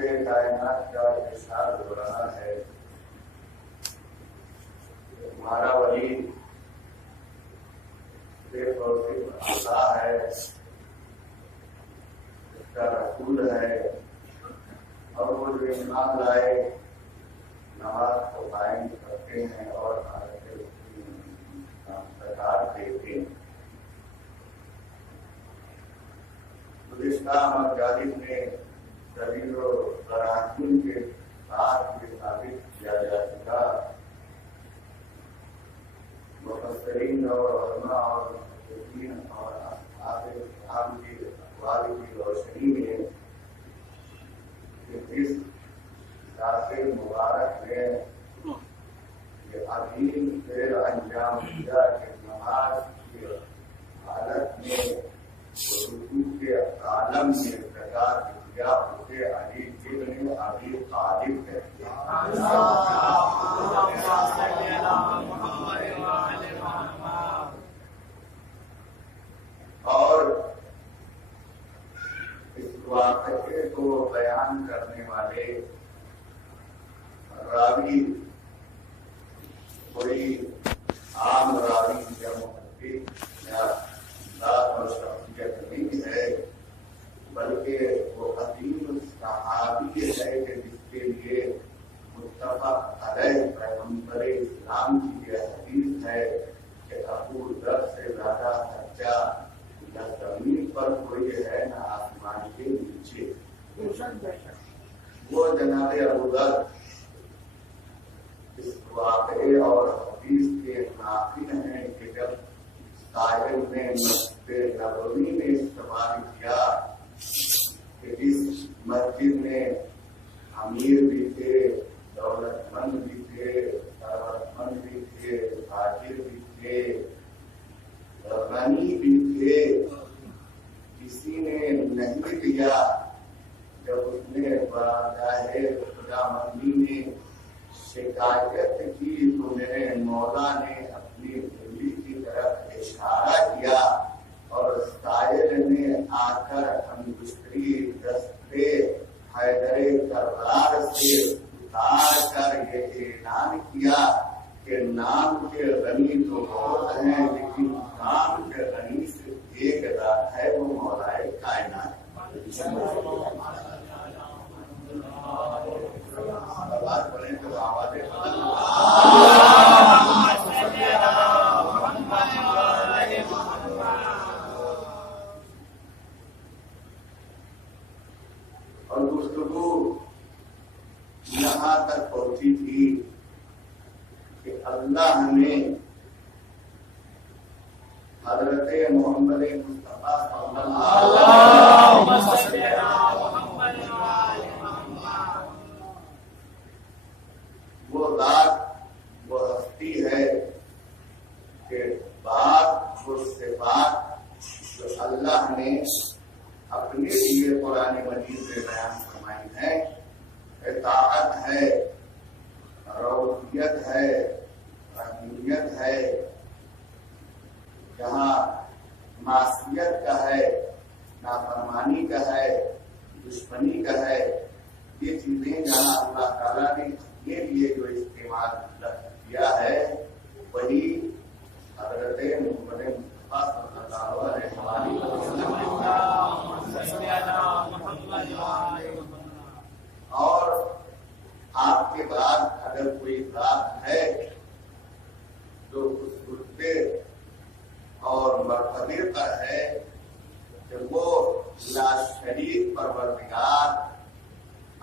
کائنات کا ارشاد ہو رہا ہے، ہمارا ولی اللہ ہے، اس کا رسول ہے، اور وہ جو ایمان لائے نماز کو قائم کرتے ہیں اور دیتے ہیں۔ گزشتہ مجالس میں دلیل و براہین کے ساتھ یہ ثابت کیا جا چکا، مفسرین اور علماء اور محدثین اور اصحاب کرام کی اقوال کی روشنی میں کہ اس داخل مبارک میں یہ عظیم فعل انجام دیا کہ نماز کی حالت میں رکوع کے عالم میں ارتکاب کیا اسے علی ابن ابی طالب کہتے ہیں۔ اور اس واقعے کو بیان کرنے والے راوی کوئی عام راوی یا محدث یا ذات اور شخصیت نہیں ہے، بلکہ وہ عظیم صحابی ہے کہ جس کے لیے متفق علیہ پیغمبر اسلام کی یہ حدیث ہے کہ ابو ذر سے زیادہ سچا نہ زمین پر کوئی ہے نہ آسمان کے نیچے۔ وہ جناب ابو ذر اس واقعے اور حدیث کے ناقل ہیں کہ جب سائل نے مسجد نبوی میں استعمال کیا کہ اس مسجد میں امیر بھی تھے، دولت مند بھی تھے، ثروت مند بھی تھے، تاجر بھی تھے، غنی بھی تھے، کسی نے نہیں لیا۔ جب اس نے بارگاہ خدا مندی میں شکایت کی تو میرے مولا نے اپنی انگلی کی طرف اشارہ کیا اور سائل نے آ کر انگشتری دستے حیدر کرار سے اتار کر یہ اعلان کیا کہ نام کے غنی تو بہت ہیں لیکن کام کے غنی صرف ایک ذات ہے، وہ مولائے کائنات۔ آواز پڑھیں تو آوازیں اور گفتگو یہاں تک پہنچی تھی کہ اللہ نے حضرت محمد مصطفیٰ صلی اللہ علیہ وسلم وہ ذات وہ ہستی ہے کہ بات وہ صفات جو اللہ نے اپنے لیے قرآن مجید میں بیان فرمائی ہے، اطاعت ہے، رؤوفیت ہے، رحیمیت ہے، جہاں معصیت کا ہے، نافرمانی کا ہے، دشمنی کا ہے، یہ چیزیں جہاں اللہ تعالیٰ نے کے لیے جو استعمال کیا ہے وہی حضرت محمد مصطفیٰ صلی اللہ علیہ وسلم اور آپ کے بعد اگر کوئی ذات ہے تو اس رتبے اور مرتبے پر ہے کہ وہ لا شریک پروردگار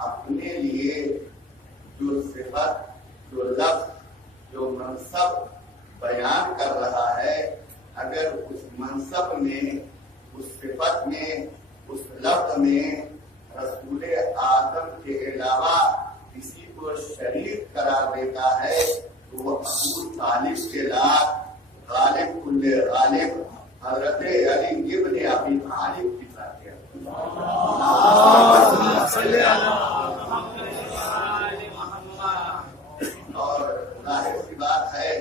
اپنے لیے جو صفت، جو لفظ، جو منصب بیان کر رہا ہے، اگر اس منصب میں، اس صفت میں، اس لفظ میں رسول اعظم کے علاوہ کسی کو شریک قرار دیتا ہے تو وہ ابو طالب کے لاکھ غالب کل غالب حضرت علی ابن ابی طالب کی بات ہے۔ اور ظاہر سی بات ہے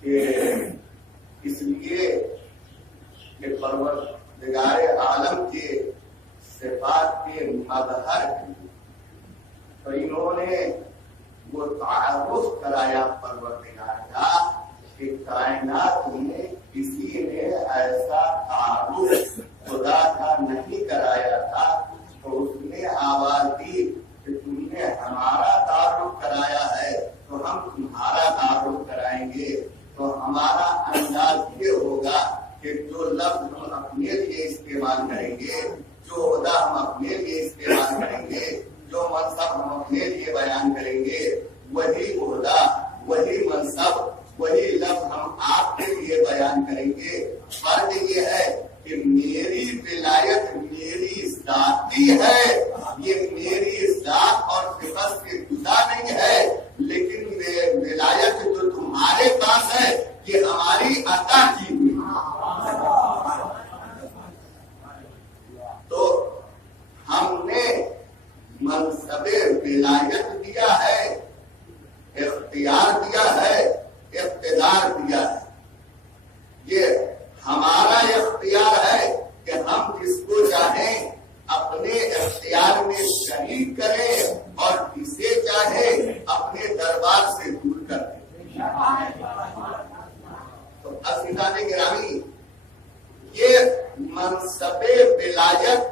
کہ اس لیے کہ پروردگار عالم کے صفات کے مظہر کی، تو انہوں نے وہ تعارف کرایا پروردگار کا کہ کائنات میں کسی نے ایسا تعارف خدا کا نہیں کرایا تھا، تو اس نے آواز دی کہ تم نے ہمارا تعارف کرایا ہے تو ہم تمہارا تعارف کرائیں گے. تو ہمارا انداز یہ ہوگا کہ جو لفظ ہم اپنے لیے استعمال کریں گے، جو عہدہ ہم اپنے لیے استعمال کریں گے، جو منصب ہم اپنے لیے بیان کریں گے، وہی عہدہ، وہی منصب، وہی لفظ ہم آپ کے لیے بیان کریں گے. فرق یہ ہے کہ میری ولایت میری ذاتی ہے، یہ میری ذات اور صفت سے جدا نہیں ہے، لیکن ولایت جو تمہارے پاس ہے یہ ہماری عطا کی ہوئی. تو ہم نے منصب ولایت دیا ہے، اختیار دیا ہے، اقتدار دیا ہے. یہ ہمارا اختیار ہے کہ ہم جس کو چاہیں اپنے اختیار میں شریک کریں اور جسے چاہیں اپنے دربار سے دور کر دیں. تو عزیزان گرامی، یہ منصب ولایت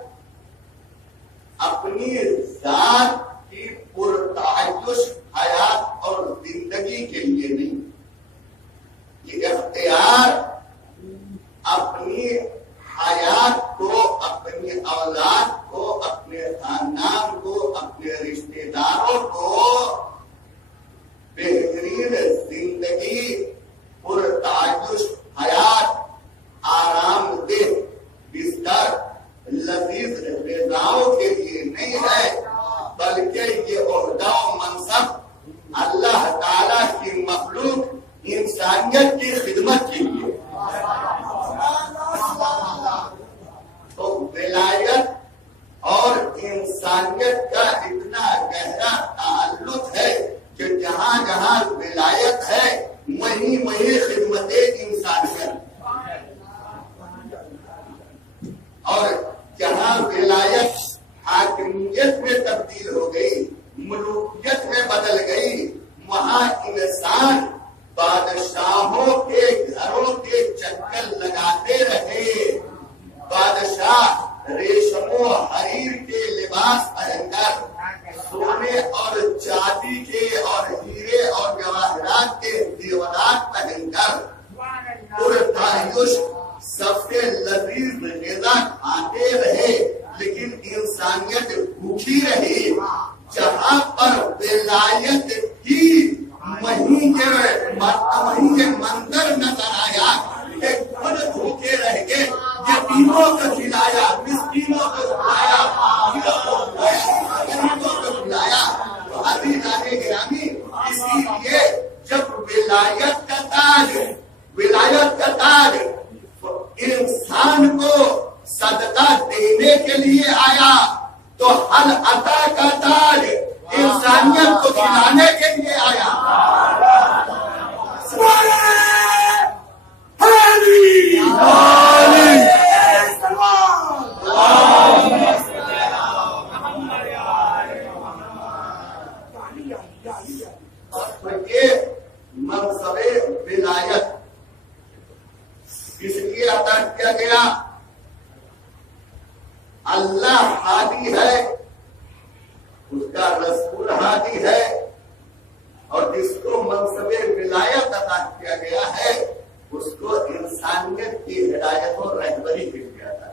اپنی ذات کی پرتعیش حیات اور زندگی کے لیے نہیں، یہ اختیار اپنی حیات کو، اپنی اولاد کو، اپنے خاندان کو، اپنے رشتے داروں کو بہترین زندگی، پرتعیش حیات، آرام دہ بستر، لذیذ غذاؤں کے لیے نہیں ہے، بلکہ یہ عہدہ و منصب اللہ تعالی کی مخلوق انسانیت کی خدمت کے لیے. تو ولایت اور انسانیت کا اتنا گہرا تعلق ہے کہ جہاں جہاں ولایت ہے وہیں وہیں خدمت انسانیت، اور جہاں ولایت حاکمیت میں تبدیل ہو گئی، ملوکیت میں بدل گئی، وہاں انسان بادشاہوں کے گھروں کے چکر لگاتے رہے. بادشاہ ریشم و حریر کے لباس پہن کر، سونے اور چاندی کے اور ہیرے اور جواہرات کے زیورات پہن کر پرتعیش سب سے لذیذ غذا کھاتے رہے، لیکن انسانیت بھوکی رہی. جہاں پر ولایت کی وہیں یہ منظر نظر آیا کہ خود بھوکے رہ گئے، یتیموں کو کھلایا، مسکینوں کو کھلایا، غریبوں کو کھلایا. تو عزیزان گرامی، اسی لیے جب ولایت کا تاج انسان کو صدقہ دینے کے لیے آیا، تو حل عطا کا تاج انسانیت کو کھلانے کے لیے آیا. یہ منصب ولایت اس لیے عطا کیا گیا، اللہ ہادی ہے، اس کا رسول ہادی ہے، اور جس کو منصب ولایت عطا کیا گیا ہے اس کو انسانیت کی ہدایت اور رہبری کی گیا تھا.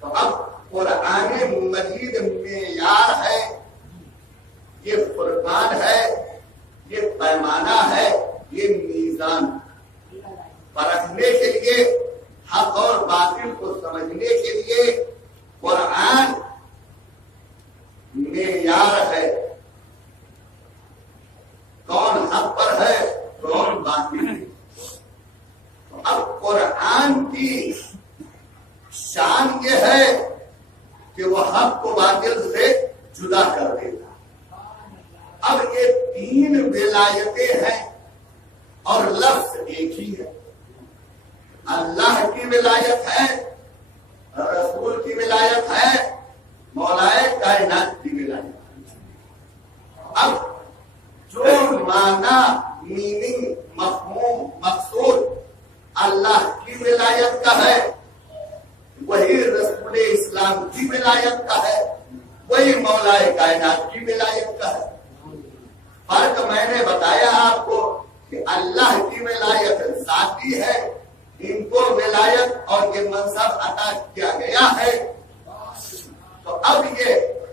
تو اب قرآن مجید معیار ہے، یہ فرقان ہے، یہ پیمانہ ہے، یہ میزان پرکھنے کے لیے، حق اور باطل کو سمجھنے کے لیے قرآن معیار ہے. کون حق پر ہے، کون باطل ہے. اب قرآن کی شان یہ ہے کہ وہ حق کو باطل سے جدا کر دیتا. اب یہ تین ولایتیں ہیں اور لفظ ایک ہی ہے. اللہ کی ولایت ہے، رسول کی ولایت ہے، مولائے کائنات کی ولایت۔ اب جو معنی، میننگ، مفہوم، مقصود اللہ کی ولایت کا ہے، وہی رسول اسلام کی ولایت کا ہے، وہی مولائے کائنات کی ولایت کا ہے۔ فرق میں نے بتایا آپ کو کہ اللہ کی ولایت ذاتی ہے، ان کو ولایت اور یہ منصب عطا کیا گیا ہے۔ تو اب یہ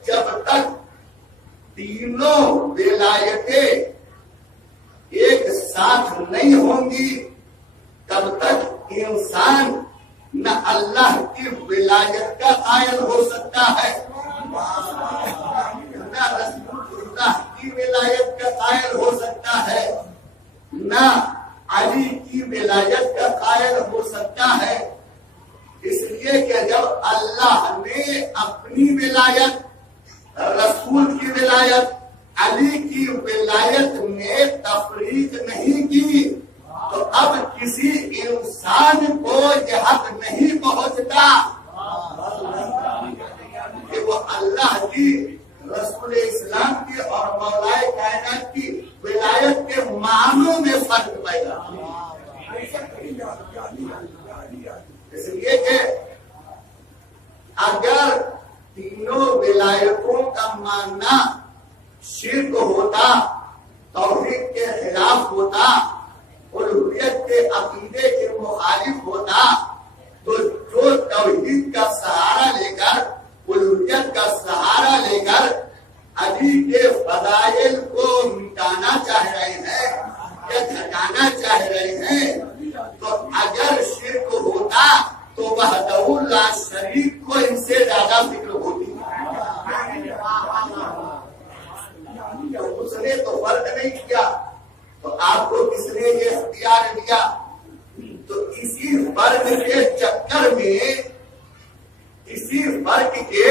جب تک تینوں ولایتیں ایک ساتھ نہیں ہوں گی تب تک انسان نہ اللہ کی ولایت کا قائل ہو سکتا ہے، نہ رسول اللہ کی ولایت کا قائل ہو سکتا ہے، نہ علی کی ولایت کا قائل ہو سکتا ہے۔ اس لیے کہ جب اللہ نے اپنی ولایت، رسول کی ولایت، علی کی ولایت میں تفریق نہیں کی تو اب کسی انسان کو یہ حق نہیں پہنچتا کہ وہ اللہ کی، رسول اسلام کی اور مولائے کائنات کی ولایت کے معنوں میں فرق پیدا۔ اس لیے کہ اگر تینوں ولایتوں کا ماننا شرک ہوتا، توحید کے خلاف ہوتا، الوہیت کے عقیدے کے مخالف ہوتا، تو جو توحید کا سہارا لے کر، الوہیت کا سہارا لے کر علی کے فضائل کو مٹانا چاہ رہے ہیں یا گھٹانا چاہ رہے ہیں، تو اگر شرک ہوتا تو وحدہ لا شریک کو ان سے زیادہ فکر ہوتی۔ اس نے تو فرق نہیں کیا تو آپ کو کس نے یہ اختیار دیا؟ تو اسی فرق کے چکر میں، اسی فرق کے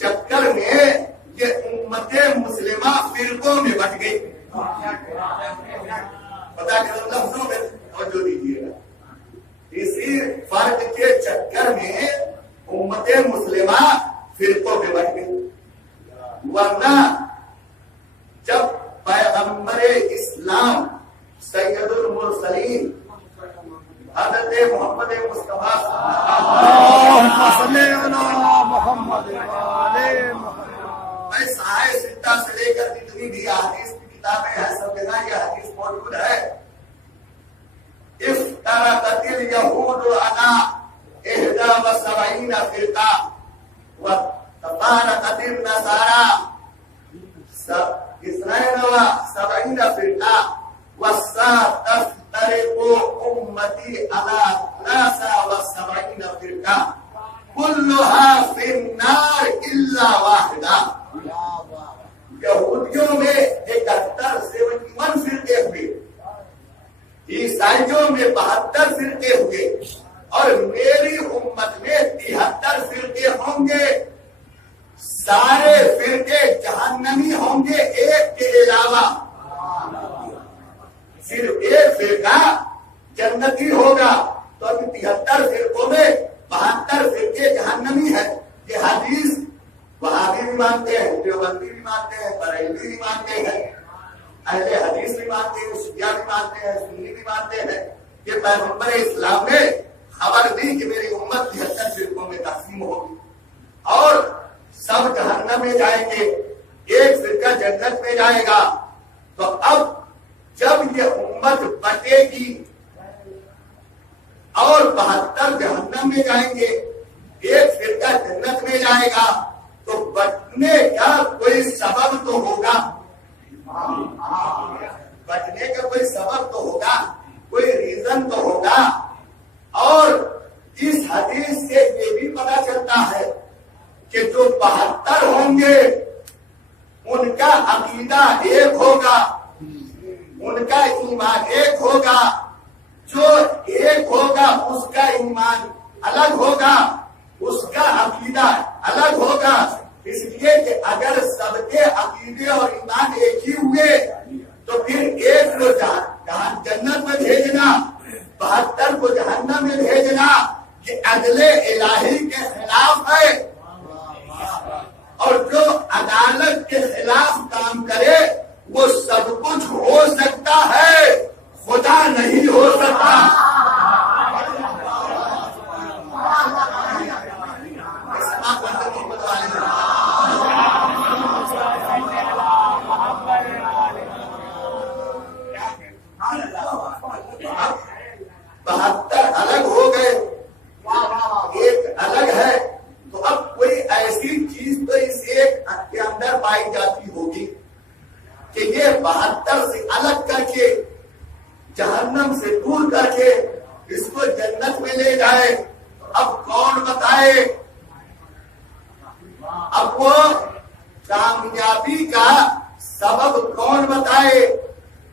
چکر میں یہ امت مسلمہ فرقوں میں بٹ گئی۔ پتا کرو لفظوں میں توجہ دیجیے گا، اسی فرق کے چکر میں امت مسلمہ فرقوں میں بٹ گئی۔ ورنہ جب پیغمبر اسلام سید المرسلین حضرت محمد مصطفیٰ میں صحائح ستہ سے لے کر جتنی بھی حدیث کی کتابیں ہیں سب جگہ یہ حدیث موجود ہے، افترقت الیہود علی 71 فرقہ وتفارقت النصارى 72 فرقہ وستفترق امتی علی 73 فرقہ كلها في النار الا واحدہ۔ یہودیوں میں 71 فرقے ہوئے، عیسائیوں میں 72 فرقے ہوئے، اور میری امت میں 73 فرقے ہوں گے۔ سارے فرقے جہنمی ہوں گے ایک کے علاوہ، صرف ایک فرقہ جنتی ہوگا۔ تو ابھی 73 فرقوں میں 72 فرقے جہنمی ہے۔ یہ حدیث وہابی بھی مانتے ہیں، دیوبندی بھی مانتے ہیں، بریلوی بھی مانتے ہیں، اہل حدیث بھی مانتے ہیں، شیعہ بھی مانتے ہیں، سنی بھی مانتے ہیں کہ پیغمبر اسلام نے خبر دی کہ میری امت 73 فرقوں میں تقسیم ہوگی اور سب جہنم میں جائیں گے، ایک فرقہ جنت میں جائے گا۔ تو اب جب یہ امت بٹے گی اور 72 جہنم میں جائیں گے، ایک فرقہ جنت میں جائے گا، تو بچنے کا کوئی سبب تو ہوگا، بچنے کا کوئی سبب تو ہوگا، کوئی ریزن تو ہوگا۔ اور اس حدیث سے یہ بھی پتا چلتا ہے کہ جو 72 ہوں گے ان کا عقیدہ ایک ہوگا، ان کا ایمان ایک ہوگا، جو ایک ہوگا اس کا ایمان الگ ہوگا، اس کا عقیدہ الگ ہوگا۔ اس لیے کہ اگر سب کے عقیدے اور ایمان ایک ہی ہوئے تو پھر ایک کو جنت میں بھیجنا، 72 کو جہنم میں بھیجنا، کہ عدل الہی کے خلاف 72 الگ ہو گئے، ایک الگ ہے، تو اب کوئی ایسی چیز تو اس ایک کے اندر پائی جاتی ہوگی کہ یہ 72 سے الگ کر کے، جہنم سے دور کر کے اس کو جنت میں لے جائے۔ اب کون بتائے؟ اب وہ کامیابی کا سبب کون بتائے؟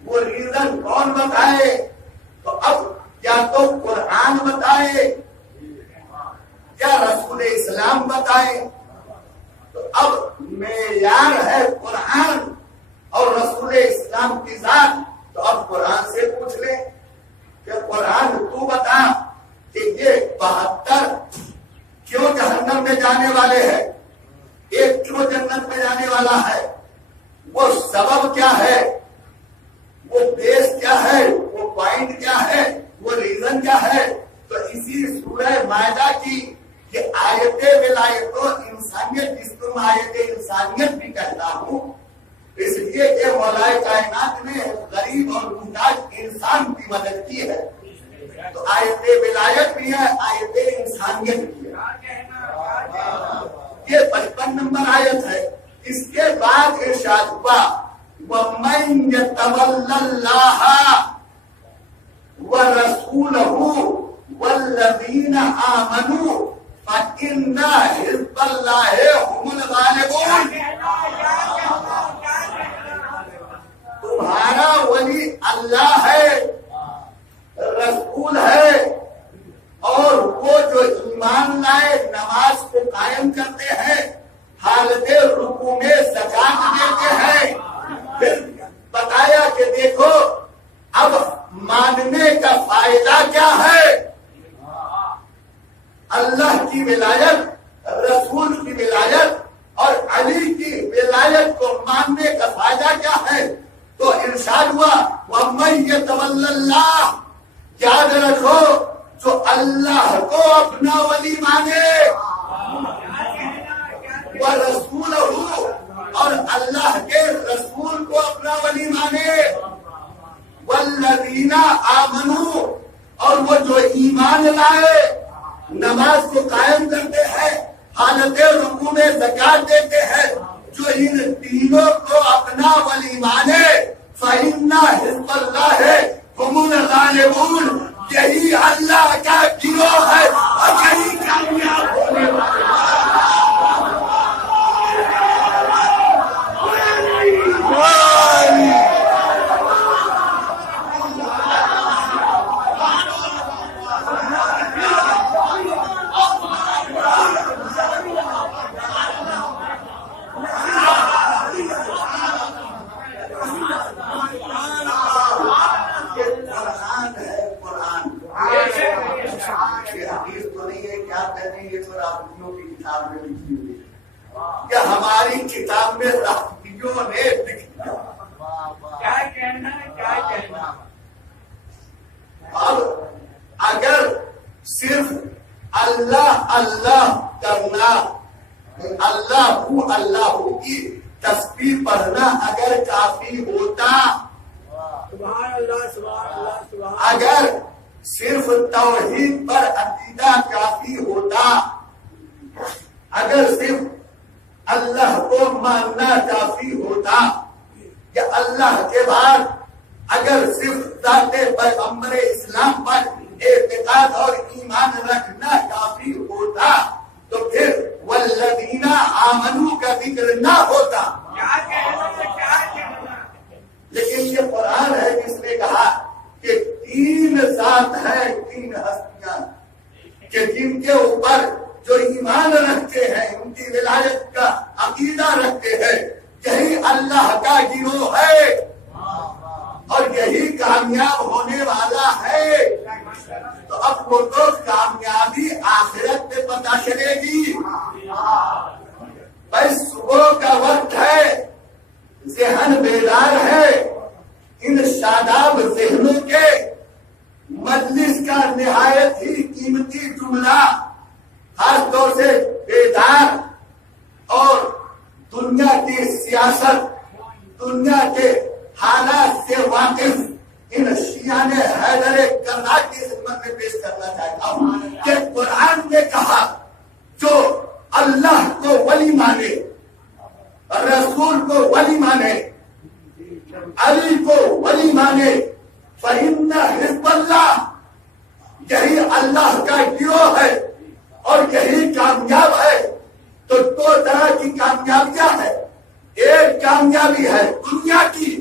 وہ ریزن کون بتائے؟ تو اب یا تو قرآن بتائے یا رسول اسلام بتائے۔ تو اب معیار ہے قرآن اور رسول اسلام کی ذات، تو اب قرآن سے پوچھ لیں کہ قرآن تو بتا کہ یہ 72 کیوں جہنم میں جانے والے ہیں، ایک کیوں جنت میں جانے والا ہے، وہ سبب کیا ہے، وہ بیس کیا ہے، وہ پوائنٹ کیا ہے، وہ ریزن کیا ہے۔ تو اسی سورہ مائدہ کی یہ آیت ولایت و انسانیت، جس کو میں آیت انسانیت بھی کہتا ہوں، اس لیے کہ مولا کائنات نے غریب اور محتاج انسان کی مدد کی ہے، تو آیت ولایت بھی ہے، آیت انسانیت بھی ہے۔ یہ 55 نمبر آیت ہے۔ اس کے بعد ارشاد ہوا وَمَن يَتَوَلَّ اللَّهَ وَرَسُولَهُ وَالَّذِينَ آمَنُوا فَإِنَّ حِزْبَ اللَّهِ هُمُ الْغَالِبُونَ۔ تمہارا ولی اللہ ہے، رسول ہے، اور وہ جو ایمان لائے، نماز کو قائم کرتے ہیں، حالت رکوع میں زکات دیتے ہیں۔ پھر بتایا کہ دیکھو اب ماننے کا فائدہ کیا ہے، اللہ کی ولایت، رسول کی ولایت اور علی کی ولایت کو ماننے کا فائدہ کیا ہے۔ تو ارشاد ہوا وَمَن يَتَوَلَّ اللَّهَ، یاد رکھو جو اللہ کو اپنا ولی مانے، وَرَسُولَهُ، اور اللہ کے رسول کو اپنا ولی مانے، وَالَّذِينَ آمَنُوا، اور وہ جو ایمان لائے، نماز کو قائم کرتے ہیں، حالت رکوع میں زکات دیتے ہیں، جو ان تینوں کو اپنا ولی مانے، فَإِنَّ حِزْبَ اللَّهِ هُمُ الْغَالِبُونَ، یہی اللہ کا گروہ ہے اور یہی کامیاب ہونے والا ہے۔ کہ ہماری کتاب میں رافضیوں نے لکھا، کیا کہنا۔ اب اگر صرف اللہ اللہ کرنا، اللہ کی تسبیح پڑھنا اگر کافی ہوتا، اگر صرف توحید پر عقیدہ کافی ہوتا، اگر صرف اللہ کو ماننا کافی ہوتا، یا اللہ کے بعد اگر صرف ذات پیغمبر اسلام پر اعتقاد اور ایمان رکھنا کافی ہوتا، تو پھر والذین آمنوا کا ذکر نہ ہوتا۔ لیکن یہ قرآن ہے جس نے کہا کہ 3 ذات ہیں، 3 ہستیاں، کہ جن کے اوپر جو ایمان رکھتے ہیں، ان کی ولایت کا عقیدہ رکھتے ہیں، یہی اللہ کا گروہ ہے اور یہی کامیاب ہونے والا ہے۔ تو اب وہ تو کامیابی آخرت میں پتہ چلے گی۔ بس صبح کا وقت ہے، ذہن بیدار ہے، ان شاداب ذہنوں کے مجلس کا نہایت ہی قیمتی جملہ، خاص طور سے بیدار اور دنیا کی سیاست، دنیا کے حالات سے واقف ان شیعہ نے حیدر کرار کی خدمت میں پیش کرنا چاہتا ہوں کہ قرآن نے کہا جو اللہ کو ولی مانے، رسول کو ولی مانے، علی کو ولی مانے، فإن حزب اللہ، یہی اللہ کا گروہ ہے اور یہی کامیاب ہے۔ تو دو طرح کی کامیابیاں ہیں، ایک کامیابی ہے دنیا کی،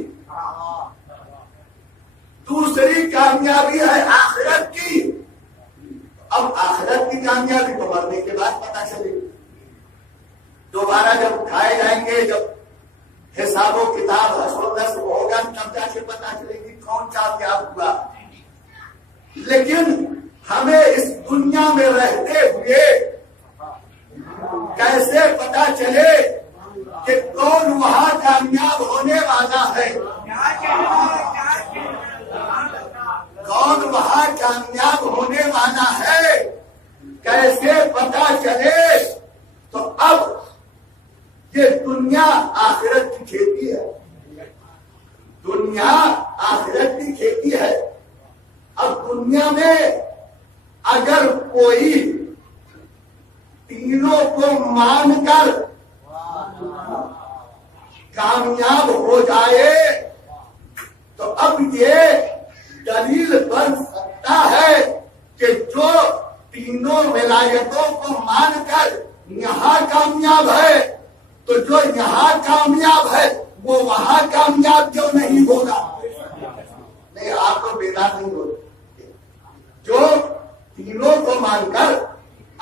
دوسری کامیابی ہے آخرت کی۔ اب آخرت کی کامیابی تو مرنے کے بعد پتہ چلے گی، دوبارہ جب اٹھائے جائیں گے، جب حساب و کتاب حشر و نصب ہوگا تب جا کے پتہ چلے گی کون کامیاب ہوا۔ لیکن ہمیں اس دنیا میں رہتے ہوئے کیسے پتہ چلے کہ کون وہاں کامیاب ہونے والا ہے، کون وہاں کامیاب ہونے والا ہے، کیسے پتہ چلے؟ تو اب یہ دنیا آخرت کی کھیتی ہے، دنیا آخرت کی کھیتی ہے۔ اب دنیا میں اگر کوئی تینوں کو مان کر کامیاب ہو جائے تو اب یہ دلیل بن سکتا ہے کہ جو تینوں ولایتوں کو مان کر یہاں کامیاب ہے تو جو یہاں کامیاب ہے وہ وہاں کامیاب کیوں نہیں ہوگا؟ نہیں، آپ کو بیدار نہیں ہوگا۔ جو تینوں کو مان کر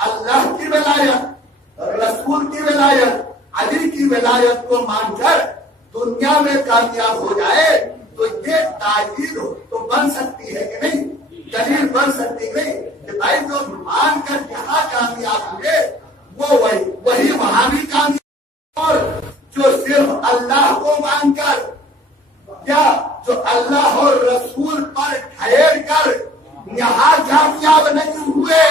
اللہ کی ولایت، رسول کی ولایت، علی کی ولایت کو مان کر دنیا میں کامیاب ہو جائے تو یہ تاجر تو بن سکتی ہے کہ نہیں، دلیل بن سکتی ہے کہ بھائی جو مان کر یہاں کامیاب ہوئے وہ وہی وہاں بھی کامیاب، اور جو صرف اللہ کو مان کر یا جو اللہ اور رسول پر ٹھہر کر یہاں کامیاب نہیں ہوئے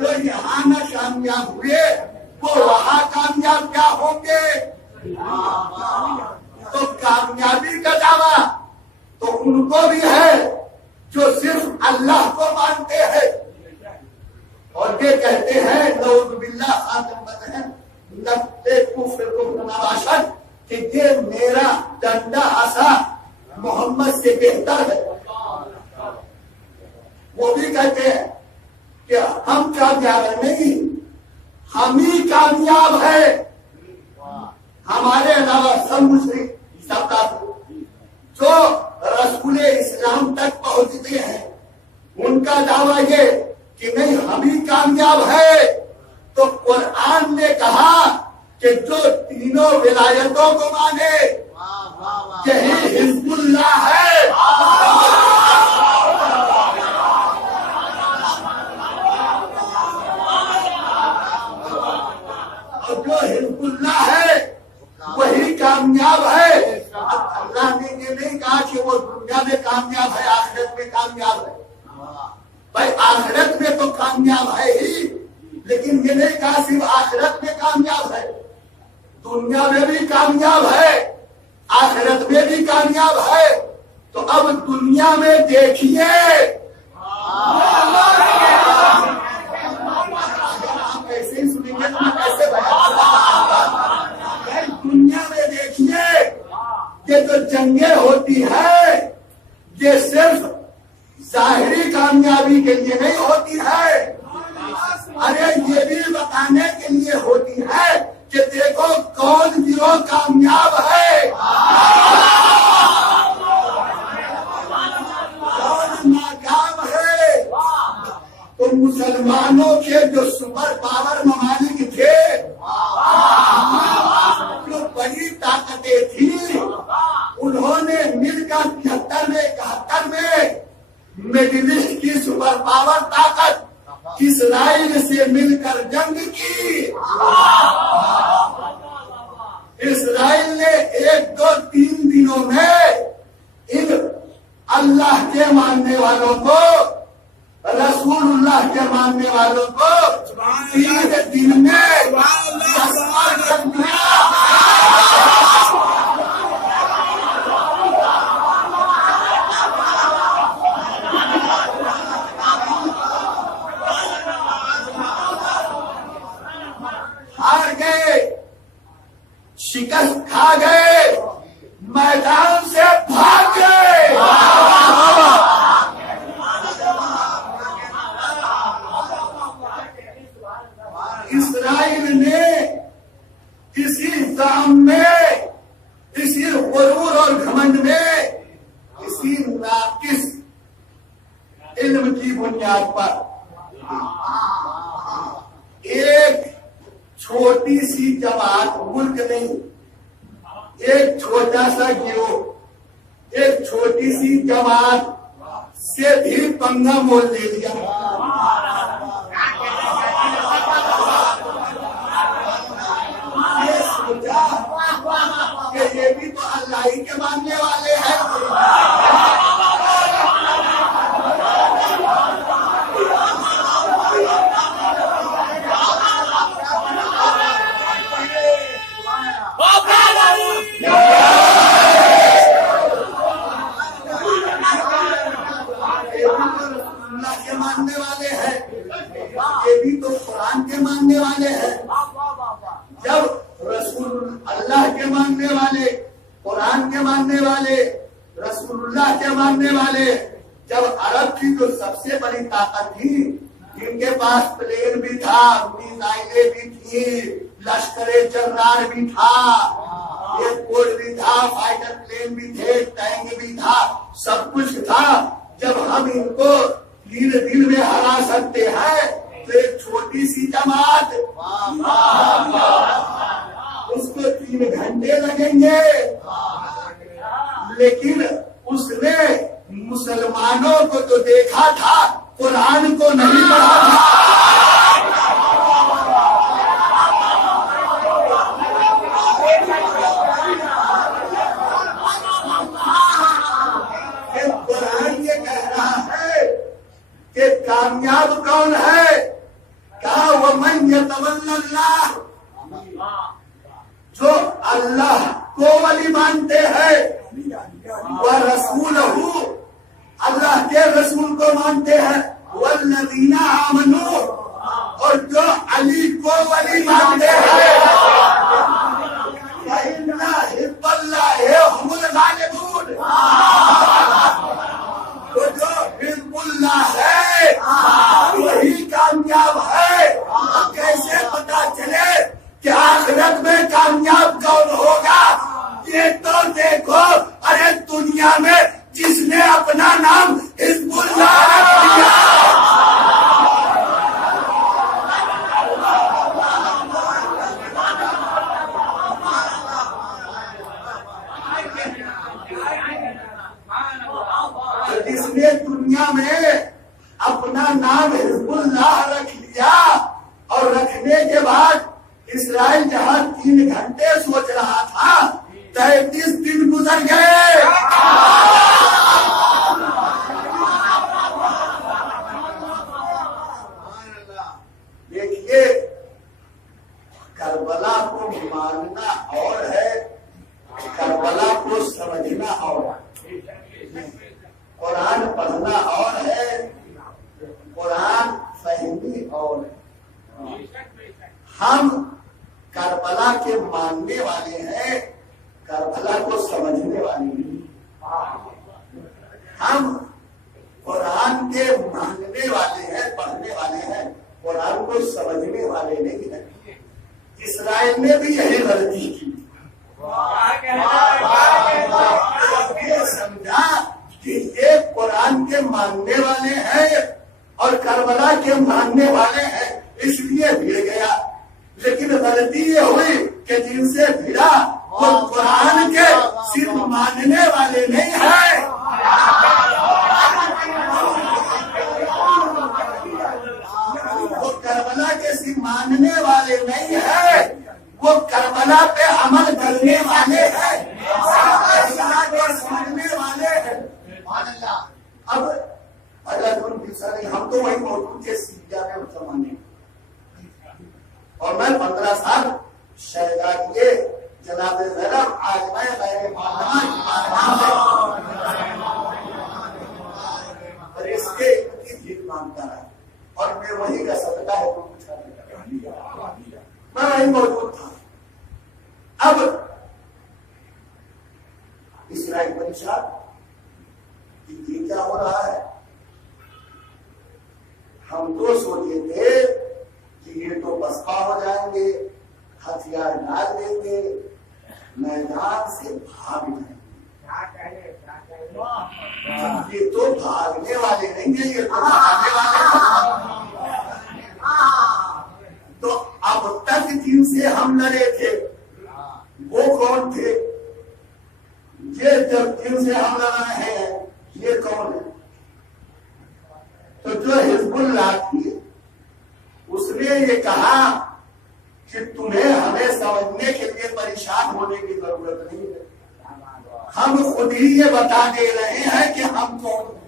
جو یہاں نہ کامیاب ہوئے وہ وہاں کامیاب کیا ہوں گے؟ تو کامیابی کا دعویٰ تو ان کو بھی ہے جو صرف اللہ کو مانتے ہیں اور یہ کہتے ہیں نعوذ باللہ خاتم بدہن لگتے کفر نواشن کہ یہ میرا ڈنڈا عصا محمد سے بہتر ہے۔ وہ بھی کہتے ہیں کہ ہم کامیاب نہیں، ہم ہی کامیاب ہے، ہمارے علاوہ سب مشرک، سب کافر۔ جو رسول اسلام تک پہنچتے ہیں ان کا دعویٰ یہ کہ نہیں ہم ہی کامیاب ہے۔ تو قرآن نے کہا کہ جو تینوں ولایتوں کو مانے یہی حزب اللہ ہے، اور جو حزب اللہ ہے وہی کامیاب ہے۔ اب اللہ نے یہ نہیں کہا کہ وہ دنیا میں کامیاب ہے آخرت میں کامیاب ہے، بھائی آخرت میں تو کامیاب ہے ہی، لیکن یہ نہیں کہا صرف آخرت میں کامیاب ہے، دنیا میں بھی کامیاب ہے، آخرت میں بھی کامیاب ہے۔ تو اب دنیا میں دیکھیے، آپ ایسے ہی سنیں گے تو کیسے دنیا میں دیکھیے کہ جو جنگیں ہوتی ہے یہ صرف ظاہری کامیابی کے لیے نہیں ہوتی ہے، ارے یہ بھی بتانے کے لیے ہوتی ہے کہ دیکھو کون گروہ کامیاب ہے، کون ناکام ہے۔ تو مسلمانوں کے جو سپر پاور ممالک تھے، جو بڑی طاقتیں تھیں، انہوں نے مل کر 73 میں 71 میں مڈل ایسٹ کی سپر پاور طاقت اسرائیل سے مل کر جنگ کی۔ اسرائیل نے 1 2 3 دنوں میں ان اللہ کے ماننے والوں کو، رسول رسول اللہ کے ماننے والوں کو 3 دن میں 10 بار کر دیا۔ ہار گئے، شکست کھا گئے، میدان سے بھاگ گئے۔ اسرائیل نے اسی زعم میں، اسی غرور اور گھمنڈ میں، اسی ناقص علم کی بنیاد پر ایک چھوٹی سی جماعت، ملک نہیں، ایک چھوٹا سا گروہ، ایک چھوٹی سی جماعت سے بھی پنگا مول لے لیا۔ یہ سوچا کہ یہ بھی تو اللہ ہی کے ماننے والے ہیں۔ ماننے والے ہیں، یہ بھی تو قرآن کے ماننے والے ہیں۔ جب رسول اللہ کے ماننے والے، قرآن کے ماننے والے، رسول اللہ کے ماننے والے، جب عرب کی جو سب سے بڑی طاقت تھی، جن کے پاس پلین بھی تھا، میزائلیں بھی تھی، لشکر جرار بھی تھا، ایئر پورٹ بھی تھا، فائٹر پلین بھی تھے، ٹینک بھی تھا، سب کچھ تھا، جب ہم ان کو 3 دن میں ہرا سکتے ہیں تو ایک چھوٹی سی جماعت اس کو 3 گھنٹے لگیں گے، لیکن اس نے مسلمانوں کو تو دیکھا تھا، قرآن کو نہیں پڑھا تھا۔ کہ کامیاب کون ہے؟ کہا وَمَن يَتَوَلَّ اللَّهَ، جو اللہ کو ولی مانتے ہیں، وَرَسُولَهُ، اللہ کے رسول کو مانتے ہیں، وَالَّذِينَ آمَنُوا، اور جو علی کو ولی مانتے ہیں، فَإِنَّ حِزْبَ اللَّهِ هُمُ الْغَالِبُونَ، تو جو حزب اللہ ہے وہی کامیاب ہے۔ کیسے پتا چلے کہ آخرت میں کامیاب کون ہوگا؟ یہ تو دیکھو، ارے دنیا میں جس نے اپنا نام حزب اللہ رکھ دیا، جس نے دنیا میں اپنا نام حزب اللہ رکھ لیا، اور رکھنے کے بعد اسرائیل جہاں 3 گھنٹے سوچ رہا تھا، 33 دن گزر گئے۔ دیکھیے، کربلا کو ماننا اور ہے، کربلا کو سمجھنا اور ہے۔ قرآن پڑھنا اور ہے، قرآن فہمی اور ہے۔ ہم کربلا کے ماننے والے ہیں، کربلا کو سمجھنے والے نہیں۔ ہم قرآن کے ماننے والے ہیں، پڑھنے والے ہیں، قرآن کو سمجھنے والے نہیں ہیں۔ اسرائیل نے بھی یہی غلطی کی، یہ سمجھا کہ یہ قرآن کے ماننے والے ہیں اور کربلا کے ماننے والے ہیں، اس لیے بھیڑ گیا۔ لیکن غلطی یہ ہوئی کہ جن سے بھیڑا وہ قرآن کے صرف ماننے والے نہیں ہیں، وہ کربلا کے صرف ماننے والے نہیں ہیں، وہ کربلا پہ عمل کرنے والے ہیں، کربلا کے سمجھنے والے ہیں۔ اب اگر ہم تو وہی پیدا کیے جناب زینب آج میں غیر معلومہ اور اس کے کی بھیک مانگتا ہے اور میں وہی کا صدقہ ہے تو کچھ نہیں کر میں وہی موجود تھا. اب اسرائیل پریشان کہ یہ کیا ہو رہا ہے. ہم تو سوچے تھے کہ یہ تو پسپا ہو جائیں گے, ہتھیار ڈال دیں گے, میدان سے بھاگ جائیں گے. یہ تو بھاگنے والے نہیں ہیں, یہ تو بھاگنے والے ہیں. تو اب تک جن سے ہم لڑے تھے وہ کون تھے؟ یہ جب جن سے ہم لڑ رہے ہیں یہ کون ہے؟ تو جو حزب اللہ تھی اس نے یہ کہا کہ تمہیں ہمیں سمجھنے کے لیے پریشان ہونے کی ضرورت نہیں ہے, ہم خود ہی یہ بتا دے رہے ہیں کہ ہم کون ہیں.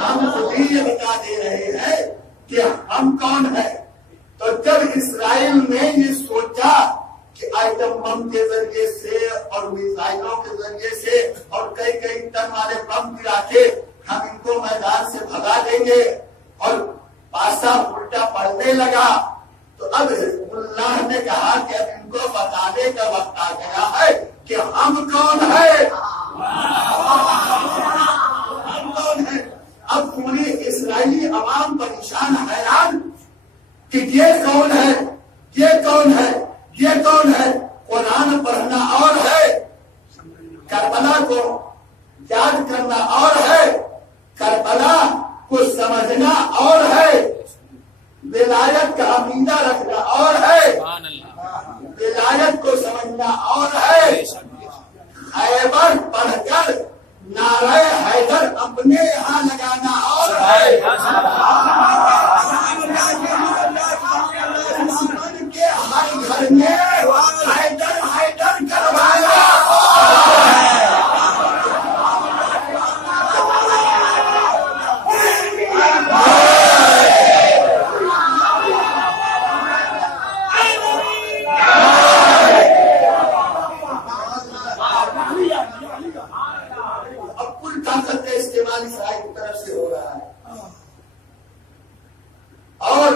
ہم خود ہی یہ بتا دے رہے ہیں کہ ہم کون ہیں. تو جب اسرائیل نے یہ سوچا کہ ایٹم بم کے ذریعے سے اور میزائلوں کے ذریعے سے اور کئی ٹن والے بم گرا کے ہم ان کو میدان سے بھگا دیں گے اور پاسا الٹا پڑنے لگا, تو اب حزب اللہ نے کہا کہ اب ان کو بتانے کا وقت آ گیا ہے کہ ہم کون ہیں. ہم کون ہیں. اب پوری اسرائیلی عوام پریشان حیران کہ یہ کون ہے, یہ کون ہے, یہ کون ہے. قرآن پڑھنا اور ہے, کربلا کو یاد کرنا اور ہے, کربلا کو سمجھنا اور ہے, ولایت کا عقیدہ رکھنا اور ہے, ولایت کو سمجھنا اور ہے. خیبر پڑھ کر نعرہ حیدر اپنے یہاں لگانا اور ہے. کے ہر گھر میں حیدر حیدر کروانا اسرائیل کی طرف سے ہو رہا ہے. اور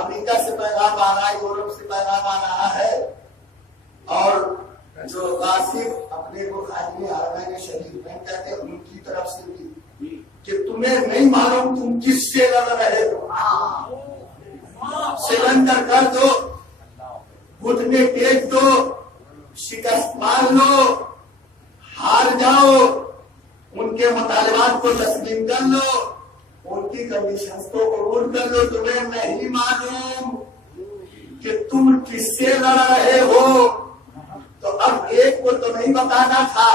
امریکہ سے پیغام آ رہا ہے, یورپ سے پیغام آ رہا ہے, اور جو غاصب اپنے کو خادم حرمین شریفین کہتے ہیں ان کی طرف سے بھی کہ تمہیں نہیں معلوم تم کس سے لڑ رہے ہو, سرنڈر کر دو, گھٹنے ٹیک دو, شکست مان لو, ہار جاؤ, ان کے مطالبات کو تسلیم کر لو, ان کی کنڈیشنز کو قبول کر لو. تمہیں نہیں معلوم کہ تم کس سے لڑ رہے ہو. تو اب ایک کو تو نہیں بتانا تھا,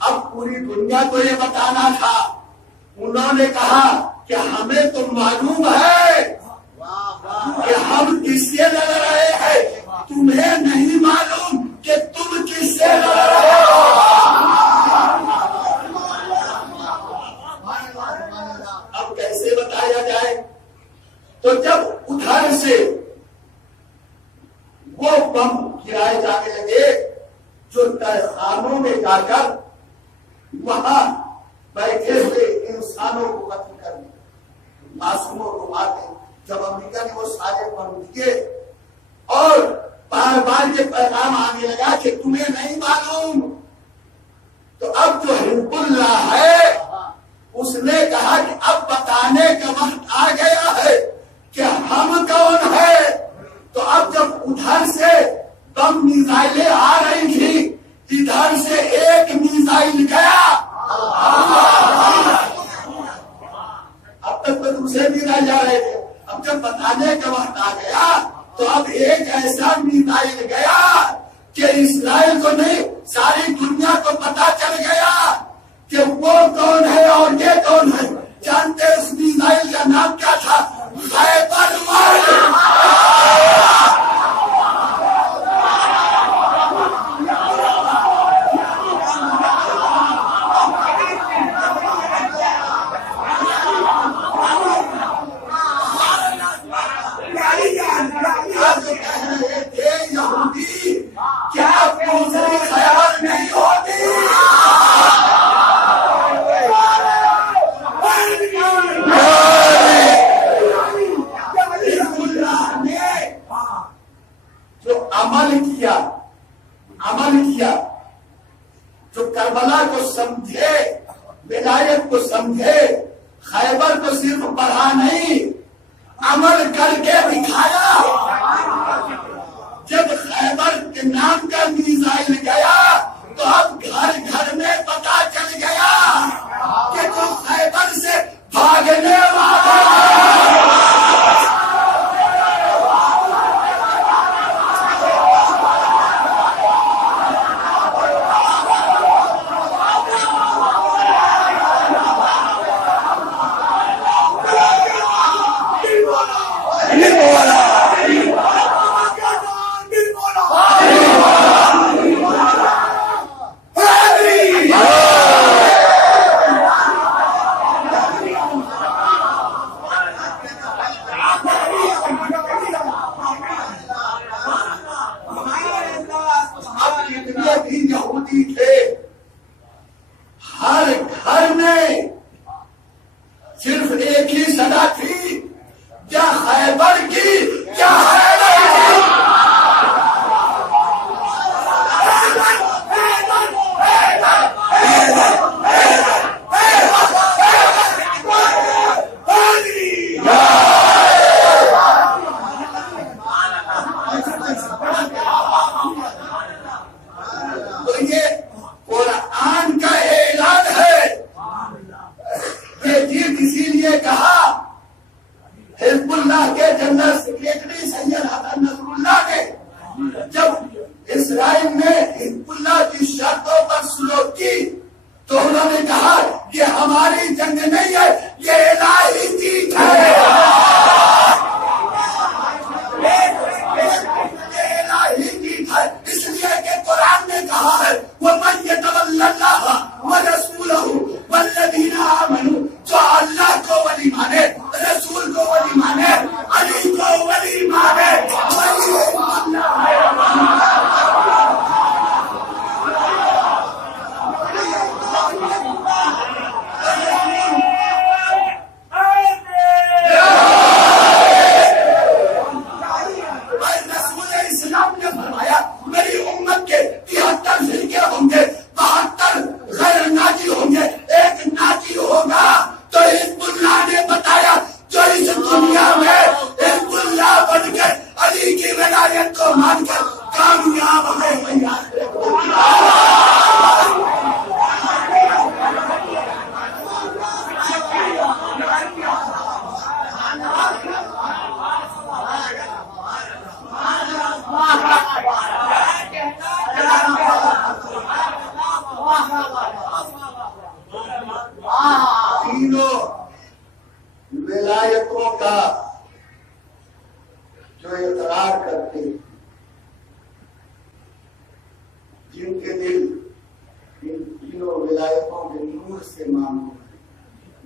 اب پوری دنیا کو یہ بتانا تھا. انہوں نے کہا کہ ہمیں تو معلوم ہے کہ ہم کس سے لڑ رہے ہیں, تمہیں نہیں معلوم کہ تم کس سے لڑ رہے ہو. اب کیسے بتایا جائے؟ تو جب ادھر سے وہ بم گرائے جانے لگے جو تہخانوں میں جا کر وہاں بیٹھے ہوئے انسانوں کو قتل کرنے, معصوموں کو مارنے, جب امریکہ نے وہ سارے بم دیے اور بار بار یہ پیغام آنے لگا کہ تمہیں نہیں معلوم, تو اب جو حزب اللہ ہے اس نے کہا کہ اب بتانے کا وقت آ گیا ہے کہ ہم کون ہے. تو اب جب ادھر سے بم میزائلیں آ رہی تھی, ادھر سے ایک میزائل گیا, اب تک تو دوسرے میزائل جا رہے تھے, اب جب بتانے کا وقت آ گیا تو اب ایک ایسا میزائل گیا کہ اسرائیل کو نہیں ساری دنیا کو پتا چل گیا کہ وہ کون ہے اور یہ کون ہے. جانتے اس میزائل کا نام کیا تھا؟ خیبر مال. جو کہہ رہے تھے عمل کیا جو کربلا کو سمجھے، ولایت کو سمجھے، خیبر کو صرف پڑھا نہیں عمل کر کے دکھایا۔ جب خیبر کے نام کا میزائل گیا تو اب گھر گھر میں پتا چل گیا کہ تو خیبر سے بھاگنے والا ولایتوں کا جو اقرار کرتے ہیں، جن کے دل ان تینوں ولایتوں کے نور سے معمور ہے،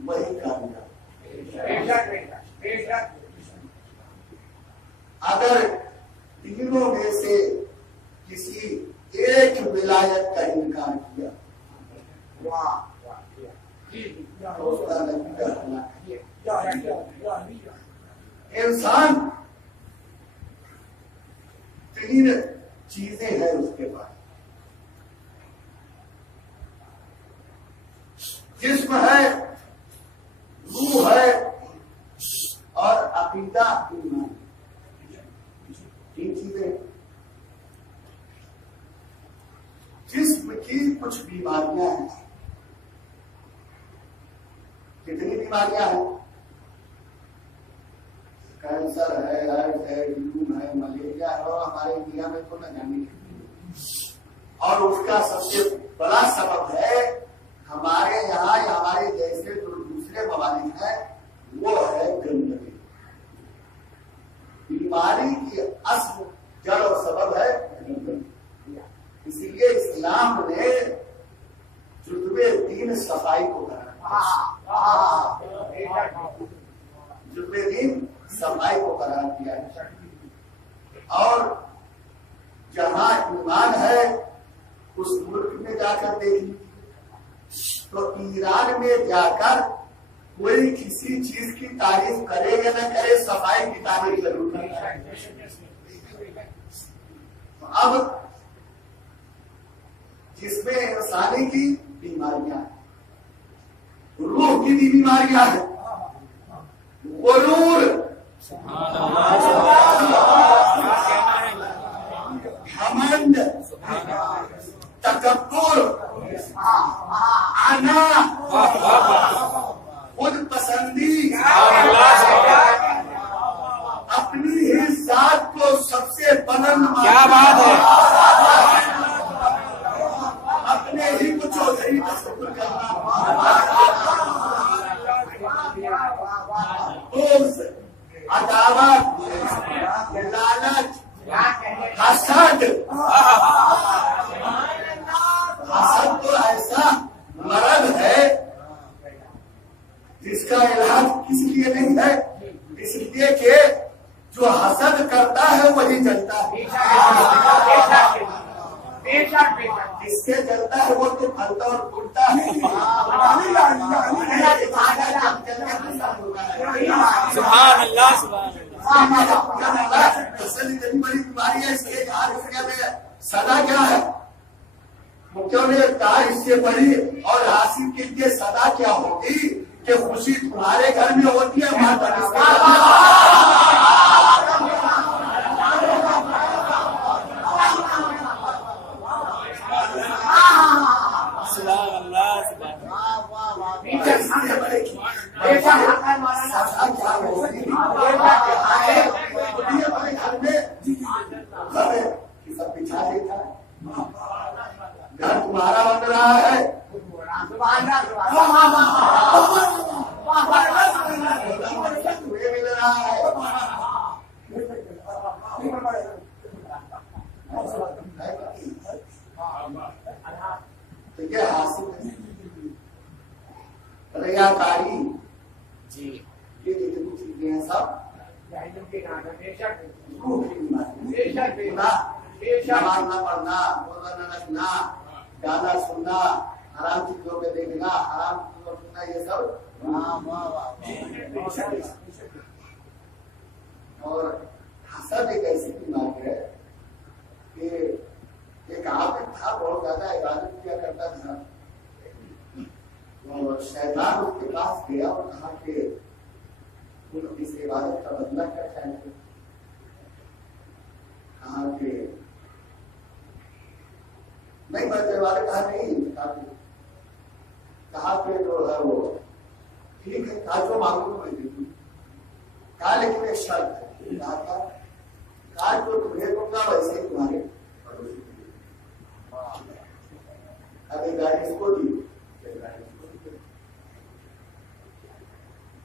وہی کامیاب۔ اگر تینوں میں سے کسی ایک ولایت کا انکار کیا تو اس کا نتیجہ ہلاک ہے۔ انسان تین چیزیں ہیں اس کے پاس، جسم ہے، روح ہے اور عقیدہ ایمان۔ تین چیزیں۔ جسم کی کچھ بیماریاں ہیں۔ کتنی بیماریاں ہیں؟ کینسر ہے، ایڈز ہے، ڈینگو ہے، ملیریا ہے، اور ہمارے انڈیا میں تو نہ جانے کی۔ اور اس کا سب سے بڑا سبب ہے ہمارے یہاں یا ہمارے جیسے جو دوسرے ممالک ہیں وہ ہے گندگی۔ بیماری کی اصل جڑ اور سبب ہے گندگی۔ اسی لیے اسلام نے جزوے دین صفائی کو کرا، جزوے دین صفائی کو قرار دیا ہے۔ اور جہاں ایمان ہے اس ملک میں جا کر دیکھیں تو ایران میں جا کر کوئی کسی چیز کی تعریف کرے یا نہ کرے، صفائی کی تعریف ضرور ہے۔ اب جس میں انسانی کی بیماریاں ہیں، روح کی بھی بیماریاں ہیں، غرور، گھمنڈ، تکبر، انا، خود پسندی، اپنی ہی ذات کو سب سے بلند ماننا، کیا بات ہے، اپنے ہی کو چودھری تصور کرنا، بغض، عداوت، لالچ، حسد۔ حسد تو ایسا مرض ہے جس کا علاج کس لیے نہیں ہے، اس لیے کہ جو حسد کرتا ہے وہی جلتا ہے، جس سے جلتا ہے وہ تو پھلتا اور پھولتا ہے۔ سبحان اللہ، سبحان اللہ۔ اتنی بڑی بیماری ہے، اس کے میں سزا کیا ہے؟ مکھیوں نے کہا اس سے بڑی اور حاصل کے لیے سزا کیا ہوگی کہ خوشی تمہارے گھر میں ہوتی ہے، گھر تمہارا بن رہا ہے، تمہیں مل رہا ہے، تو یہ حاصل ریاکاری، جی یہ جتنی چیزیں ہیں سب نماز نہ پڑھنا، روزہ نہ رکھنا، گانا سننا، حرام چیزوں پہ دیکھنا، حرام چیزوں سننا، یہ سب اور حسد ایک ایسی بیماری ہے کہ ایک عابد تھا، بہت زیادہ عبادت کیا کرتا تھا، اور شیطان اس کے پاس گیا اور کہا کہ تم اس عبادت کا بدلہ کیا چاہتے؟ کہا کہ نہیں، بدلے والے کہا نہیں، کہا کہ جو ہے وہ ٹھیک ہے، کہا جو معلوم میں دیکھوں، کہا لیکن ایک شرط ہے، کہا جو تمہیں دوں گا ویسے ہی تمہارے پڑوسی کو، ابھی گاڑی اس کو دی،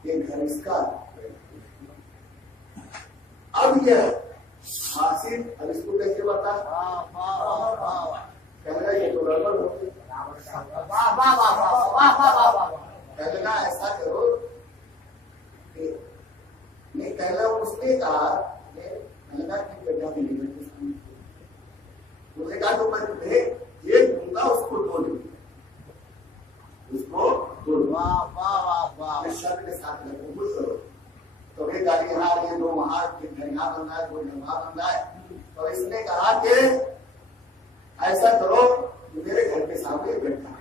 یہ گھر اس کا، اب یہ حاصل اب اس کو کیسے بتا، کہنا یہ تو گڑبڑ ہوتی، کہنا ایسا کرو، نہیں کہنا اس نے کہا کہنا کی جگہ ملی ہے، اس نے کہا تو میں تمہیں ایک دوں گا، اس کو دو لوں گا، اس کو دو شرط کے ساتھ کرو، تو یہ گاڑی یہاں یہ دو وہاں یہاں بن رہا ہے، دو یہاں بن رہا ہے، تو اس نے کہا کہ ایسا کرو میرے گھر کے سامنے ایک گڈھا،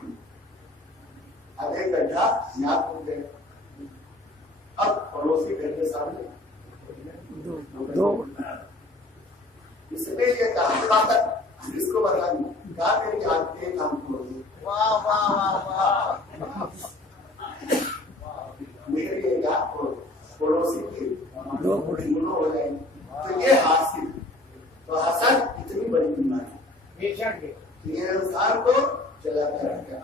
اب ایک گڈھا یاد ہو گئے، اب پڑوسی گھر کے سامنے اس نے یہ کہا اس کو بتا دوں، کہا میری آپ کے کام کو میری ایک آپ کو پڑوسی کی دونوں ہو جائیں گے، تو یہ حاصل، تو حسد اتنی بڑی بیماری یہ انسان کو چلا کر رکھے،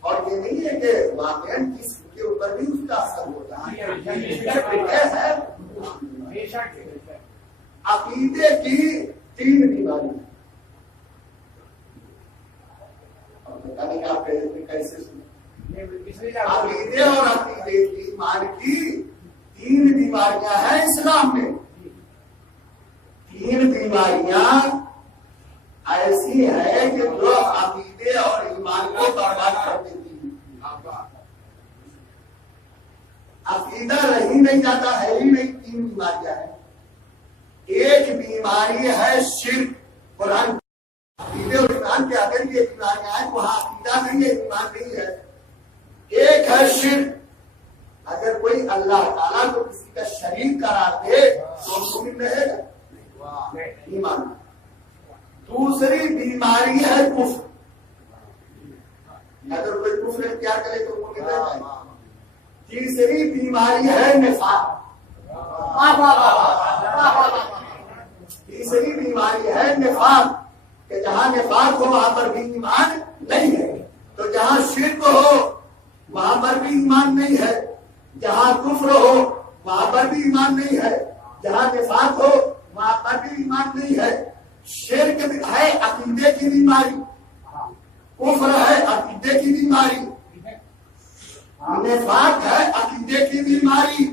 اور یہ نہیں ہے کہ واقعاً کس کے اوپر بھی اس کا اثر ہوتا ہے، عقیدے کی تین بیماری، آپ کیسے عقیدے اور عقیدے کی ایمان کی تین بیماریاں ہیں اسلام میں، تین بیماریاں ایسی ہے کہ جو عقیدے اور ایمان کو برباد کر دیتی ہیں، عقیدہ رہی نہیں جاتا ہے ہی نہیں، تین بیماریاں ہیں، ایک بیماری ہے شرک، قرآن عقیدے اور ایمان کے اگر یہ بیماریاں ہیں وہاں عقیدہ نہیں ہے ایمان نہیں ہے. ایک ہے شرک. اگر کوئی اللہ تعالیٰ کو کسی کا شریک قرار دے تو مومن رہے گا ایمان. دوسری بیماری ہے کفر. اگر کوئی کفر اختیار کرے تو مومن رہے گا. تیسری بیماری ہے نفاق. تیسری بیماری ہے نفاق کہ جہاں نفاق ہو وہاں پر بھی ایمان نہیں ہے. تو جہاں شرک ہو وہاں پر بھی ایمان نہیں ہے. جہاں کفر ہو وہاں پر بھی ایمان نہیں ہے. جہاں نفاق ہو وہاں پر بھی ایمان نہیں ہے. شرک ہے عقیدے کی بیماری, کفر ہے عقیدے کی بیماری, نفاق ہے عقیدے کی بیماری.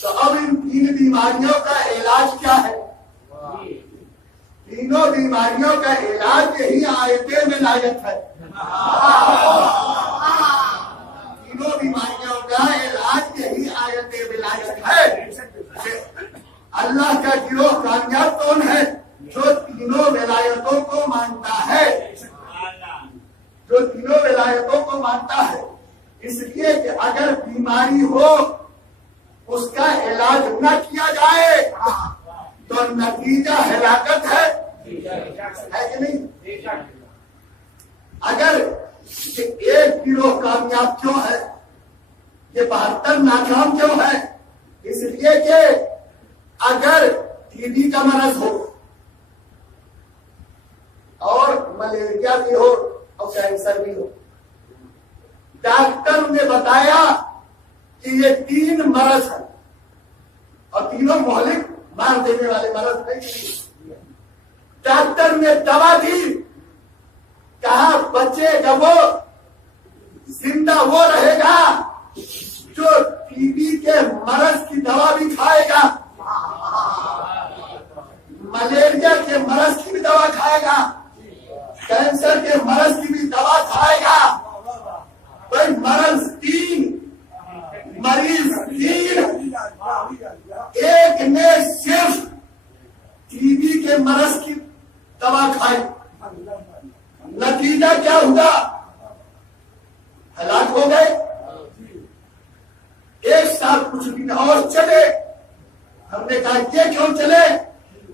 تو اب ان تین بیماریوں کا علاج کیا ہے؟ تینوں بیماریوں کا علاج یہی آیت ولایت ہے. تینوں بیماریوں کا علاج یہی آیت ولایت ہے. اللہ کا گروہ کامیاب کون ہے؟ جو تینوں ولایتوں کو مانتا ہے, جو تینوں ولایتوں کو مانتا ہے. اس لیے کہ اگر بیماری ہو اس کا علاج نہ کیا جائے تو نتیجہ ہلاکت ہے کہ نہیں؟ اگر ایک گروہ کامیاب کیوں ہے, یہ 72 ناکام کیوں ہے؟ اس لیے کہ اگر ٹی بی کا مرض ہو اور ملیریا بھی ہو اور کینسر بھی ہو, ڈاکٹر نے بتایا کہ یہ 3 مرض ہیں اور تینوں مہلک مار دینے والے مرض نہیں. ڈاکٹر نے دوا دی, کہا بچے گا وہ, زندہ وہ رہے گا جو ٹی بی کے مرض کی دوا بھی کھائے گا, ملیریا کے مرض کی بھی دوا کھائے گا, کینسر کے مرض کی بھی دوا کھائے گا. بھائی مرض 3, مریض 3, ایک نے صرف ٹی بی کے مرض کی دوا کھائی, نتیجہ کیا ہوا؟ ہلاک ہو گئے. 1 سال کچھ دن اور چلے. ہم نے کہا یہ کیوں چلے؟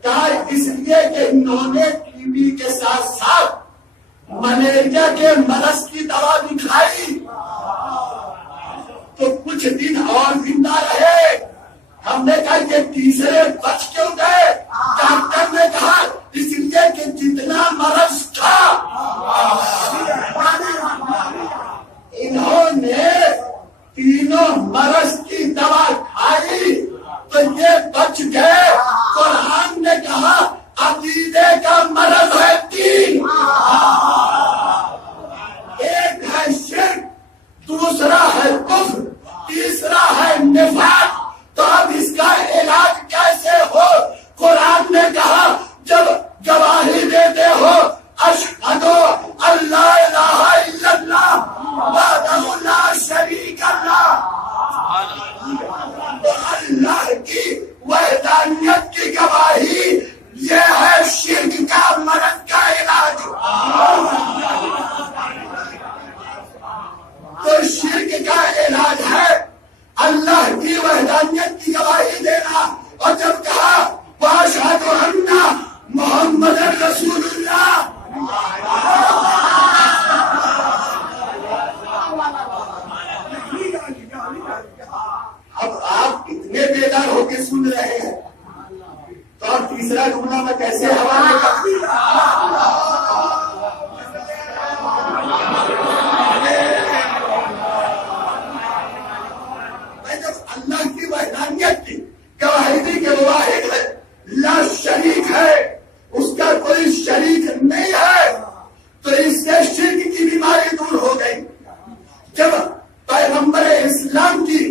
کہا اس لیے کہ انہوں نے ٹی بی کے ساتھ ساتھ ملیریا کے مرض کی دوا بھی کھائی تو کچھ دن اور زندہ رہے. ہم نے کہا کہ تیسرے بچ کیوں گئے؟ ڈاکٹر نے کہا اس لیے کہ جتنا مرض تھا انہوں نے تینوں مرض کی دوا کھائی تو یہ بچ گئے. قرآن نے کہا عقیدے کا مرض ہے 3, ایک ہے شرک, دوسرا ہے کفر, تیسرا ہے نفاق. تو اب اس کا علاج کیسے ہو؟ قرآن نے کہا جب گواہی دیتے ہو اشہد ان لا الہ الا اللہ وحدہ لا شریک لہ, تو اللہ کی وحدانیت کی گواہی یہ ہے شرک کا مرض کا علاج. تو شرک کا علاج ہے اللہ کی وحدانیت کی گواہی دینا. اور جب کہا واشہد ان محمد رسول اللہ, اب آپ کتنے بیدار ہو کے سن رہے ہیں تو اور تیسرا جملہ میں کیسے حوالے کرتی. اللہ کی وحدانیت کی گواہی دی کہ وہ واحد ہے, لا شریک ہے, اس کا کوئی شریک نہیں ہے, تو اس سے شرک کی بیماری دور ہو گئی. جب پیغمبر اسلام کی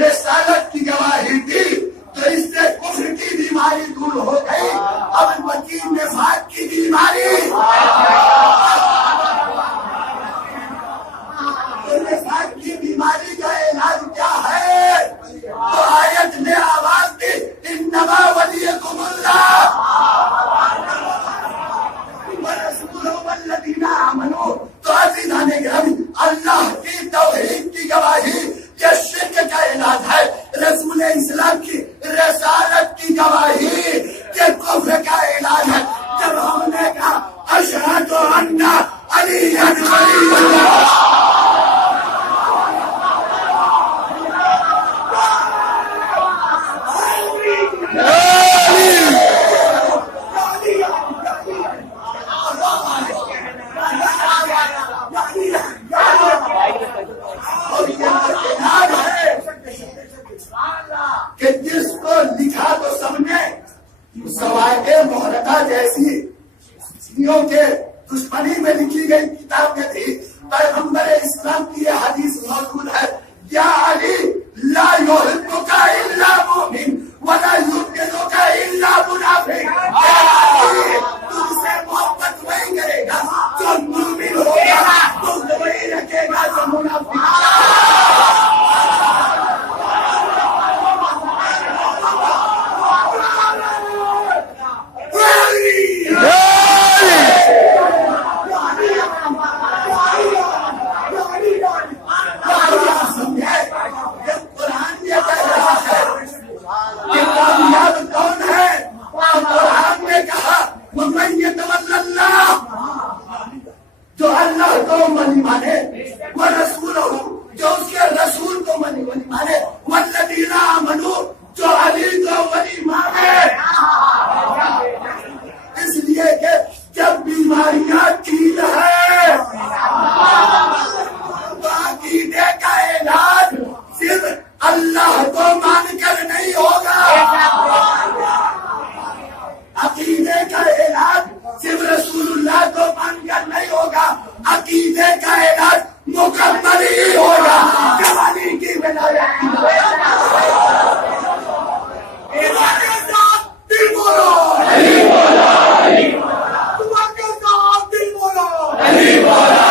رسالت کی گواہی دی تو اس سے کفر کی بیماری دور ہو گئی. اب وکیل نفاق کی شیعوں کے دشمنی میں لکھی گئی کتاب میں بھی پیغمبر اسلام کی یہ حدیث موجود ہے، یا علی لا یحبک الا مومن ولا یبغضک الا منافق، تجھ سے محبت وہی کرے گا جو مومن ہوگا، تجھ وہی رکھے گا جو منافق۔ جو اللہ کو منی مانے، وہ رسول ہوں جو اس کے رسول کو منی مانے، والذین آمنوا جو علی کو ولی مانے۔ اس لیے کہ جب بیماریاں تین ہے تو عقیدے کا علاج صرف اللہ کو مان کر نہیں ہوگا، عقیدے کا علاج صرف رسول اللہ کو مان کر نہیں ہوگا، عقیدے کا علاج مکمل ہی ہوگا جوانی کی ولایت۔ دل بولو علی بولو، تمہارے ساتھ دل بولو علی بولو،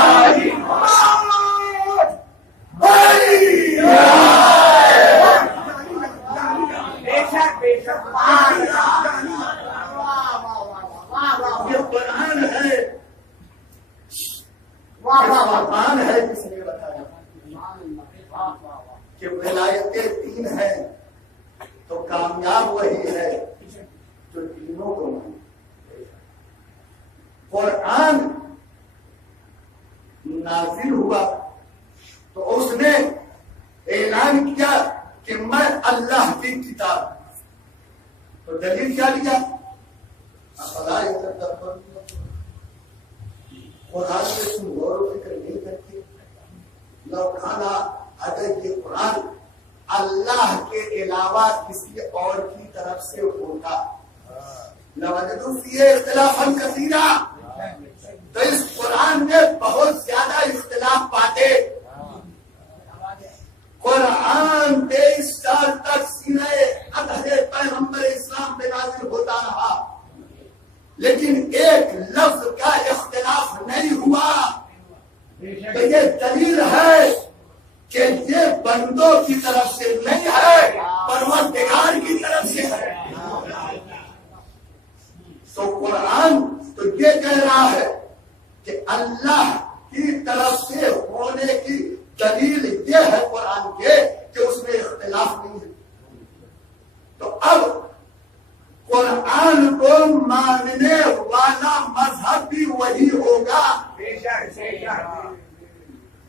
قرآن ہے جس نے بتایا کہ ولایتیں تین ہیں تو کامیاب وہی ہے جو تینوں کو مانے۔ قرآن نازل ہوا تو اس نے اعلان کیا کہ میں اللہ کی کتاب، تو دلیل کیا لیا؟ قرآن سے تم غور و فکر نہیں کرتے؟ لو کھانا اگر یہ قرآن اللہ کے علاوہ کسی اور کی طرف سے ہوتا لوجدوا فیہ اختلافا کثیرا، تو اس قرآن میں بہت زیادہ اختلاف پاتے۔ قرآن 23 سال تک سینہ اطہر پیغمبر اسلام پہ نازل ہوتا رہا، لیکن ایک لفظ کا اختلاف نہیں ہوا۔ تو یہ دلیل ہے کہ یہ بندوں کی طرف سے نہیں ہے، پروردگار کی طرف سے ہے۔ تو قرآن تو یہ کہہ رہا ہے کہ اللہ کی طرف سے ہونے کی دلیل یہ ہے قرآن کے کہ اس میں اختلاف نہیں ہے۔ تو اب قرآن کو ماننے والا مذہب بھی وہی ہوگا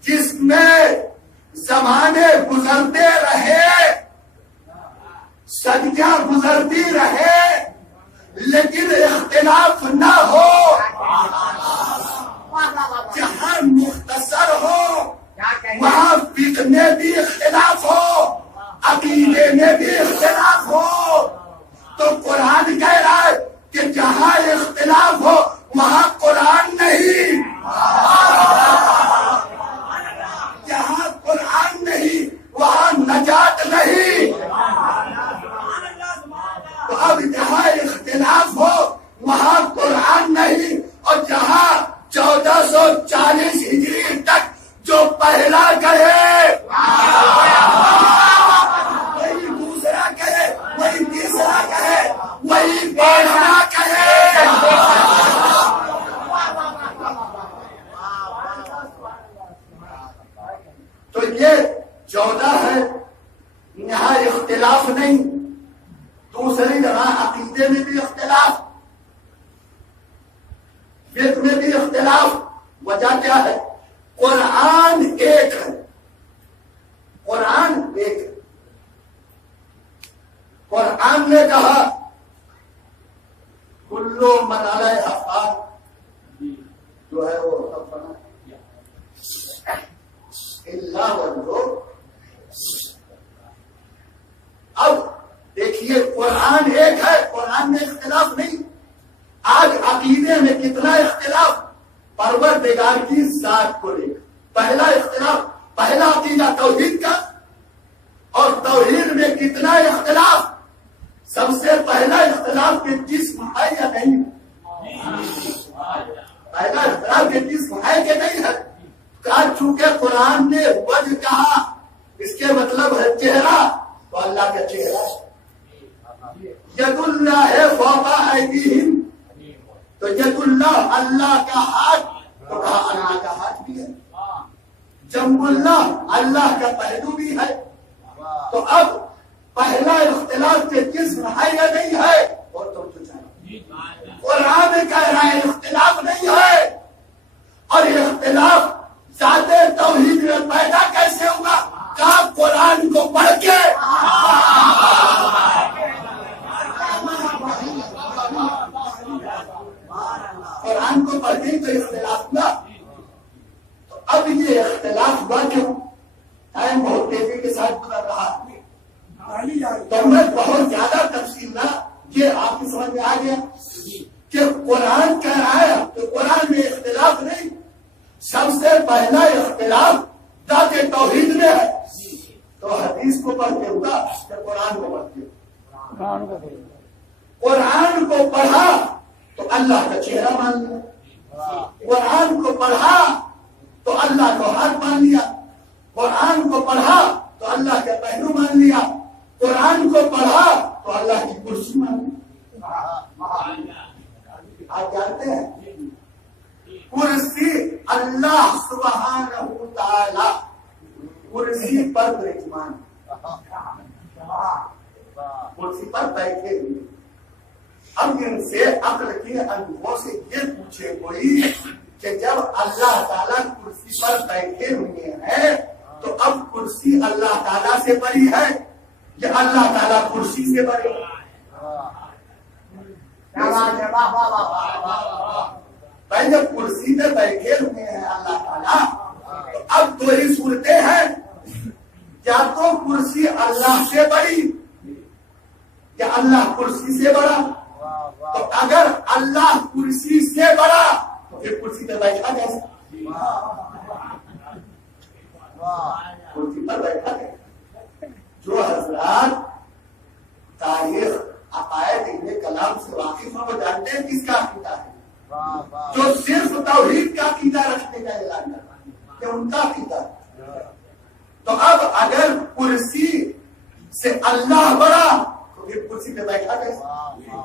جس میں زمانے گزرتے رہے، صدیاں گزرتی رہے، لیکن اختلاف نہ ہو، جہاں مختصر ہو وہاں فقہ میں بھی اختلاف ہو، عقیدے میں بھی اختلاف ہو۔ تو قرآن کہہ رہا ہے کہ جہاں اختلاف ہو وہاں قرآن نہیں، جہاں قرآن نہیں وہاں نجات نہیں۔ تو اب جہاں اختلاف ہو وہاں قرآن نہیں، اور جہاں 1440 ہجری تک جو پہلا کہے وہی دوسرا کہے، وہی تیسرا کہے، وہی بارہواں کہے۔ تو یہ 14 ہے، یہاں اختلاف نہیں۔ دوسری جگہ عقیدے میں بھی اختلاف، فقہ میں بھی اختلاف۔ وجہ کیا ہے؟ قرآن ایک ہے، قرآن ایک ہے۔ قرآن نے کہا کلو من علیہا فان، جو ہے وہ سب بنا اللہ وجہ۔ اب دیکھیے قرآن ایک ہے، قرآن میں اختلاف نہیں۔ آج عقیدے میں کتنا اختلاف پروردگار کی ذات کو لے کر. پہلا اختلاف، پہلا عقیدہ توحید کا، اور توحید میں کتنا اختلاف. سب سے پہلا اختلاف کہ جسم ہے یا نہیں. پہلا اختلاف کہ جسم ہے کہ نہیں ہے. چونکہ قرآن نے وجہ کہا، اس کے مطلب ہے چہرہ، تو اللہ کا چہرہ ید اللہ ہے فوق ایدیہم، تو ید اللہ اللہ کا ہاتھ، تو کہا اللہ کا ہاتھ بھی ہے. جم اللہ اللہ کا پہلو بھی ہے. تو اب پہلا اختلاف کے جسم ہے یا نہیں ہے، اور تم تو جانو قرآن کہہ رہا ہے اختلاف نہیں ہے. اور یہ اختلاف ذات توحید میں پیدا کیسے ہوگا؟ کہا قرآن کو پڑھ کے. قرآن کو پڑھ کے تو اختلاف ہوا. تو اب یہ اختلاف ہوا کیوں؟ ٹائم بہت تیزی کے ساتھ گزر رہا ہے، تو میں بہت زیادہ تفصیل نہ، یہ آپ کی سمجھ میں آ گیا کہ قرآن کہہ رہا ہے تو قرآن میں اختلاف نہیں. سب سے پہلا اختلاف ذات توحید میں ہے. تو حدیث کو پڑھتے ہوگا کہ قرآن کو پڑھتے ہوگا. قرآن کو پڑھا تو اللہ کا چہرہ مان لیا. قرآن کو پڑھا تو اللہ کو ہاتھ مان لیا. قرآن کو پڑھا تو اللہ کا پہلو مان لیا. قرآن کو پڑھا تو اللہ کی کرسی مان لی. آپ جانتے ہیں کرسی اللہ سبحانہ تعالی کرسی پر برجمان، کرسی پر بیٹھے ہوئے. اب ان سے عقل کے اندھوں سے یہ پوچھے کوئی کہ جب اللہ تعالیٰ کرسی پر بیٹھے ہوئے ہیں تو اب کرسی اللہ تعالیٰ سے بڑی ہے یا اللہ تعالیٰ کرسی سے بڑی ہے؟ بھائی جب کرسی پہ بیٹھے ہوئے ہیں اللہ تعالیٰ تو اب دو ہی صورتیں ہیں، یا تو کرسی اللہ سے بڑی یا اللہ کرسی سے بڑا. تو اگر اللہ کرسی سے بڑا تو پھر کرسی پہ بیٹھا کیسے؟ کرسی پر بیٹھا کیسے؟ جو حضرات تاریخ عقائد علم کلام سے واقف ہیں وہ جانتے ہیں کس کا عقیدہ ہے. جو صرف توحید کا عقیدہ رکھنے کا اعلان کرتا ہے کہ ان کا عقیدہ ہے. تو اب اگر کرسی سے اللہ بڑا تو پھر کرسی پہ بیٹھا کیسے؟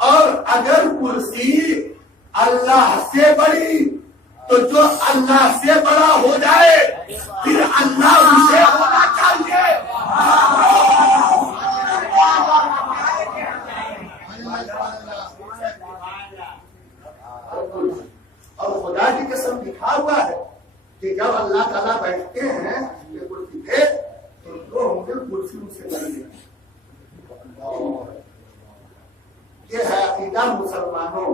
اور اگر کرسی اللہ سے بڑی تو جو اللہ سے بڑا ہو جائے پھر اللہ اسے ہونا چاہیے. اور خدا کی قسم لکھا ہوا ہے کہ جب اللہ تعالیٰ بیٹھتے ہیں کرسی پہ تو جو ہوں گے کرسی ان سے بڑی ہے. یہ ہے عقیدہ مسلمانوں،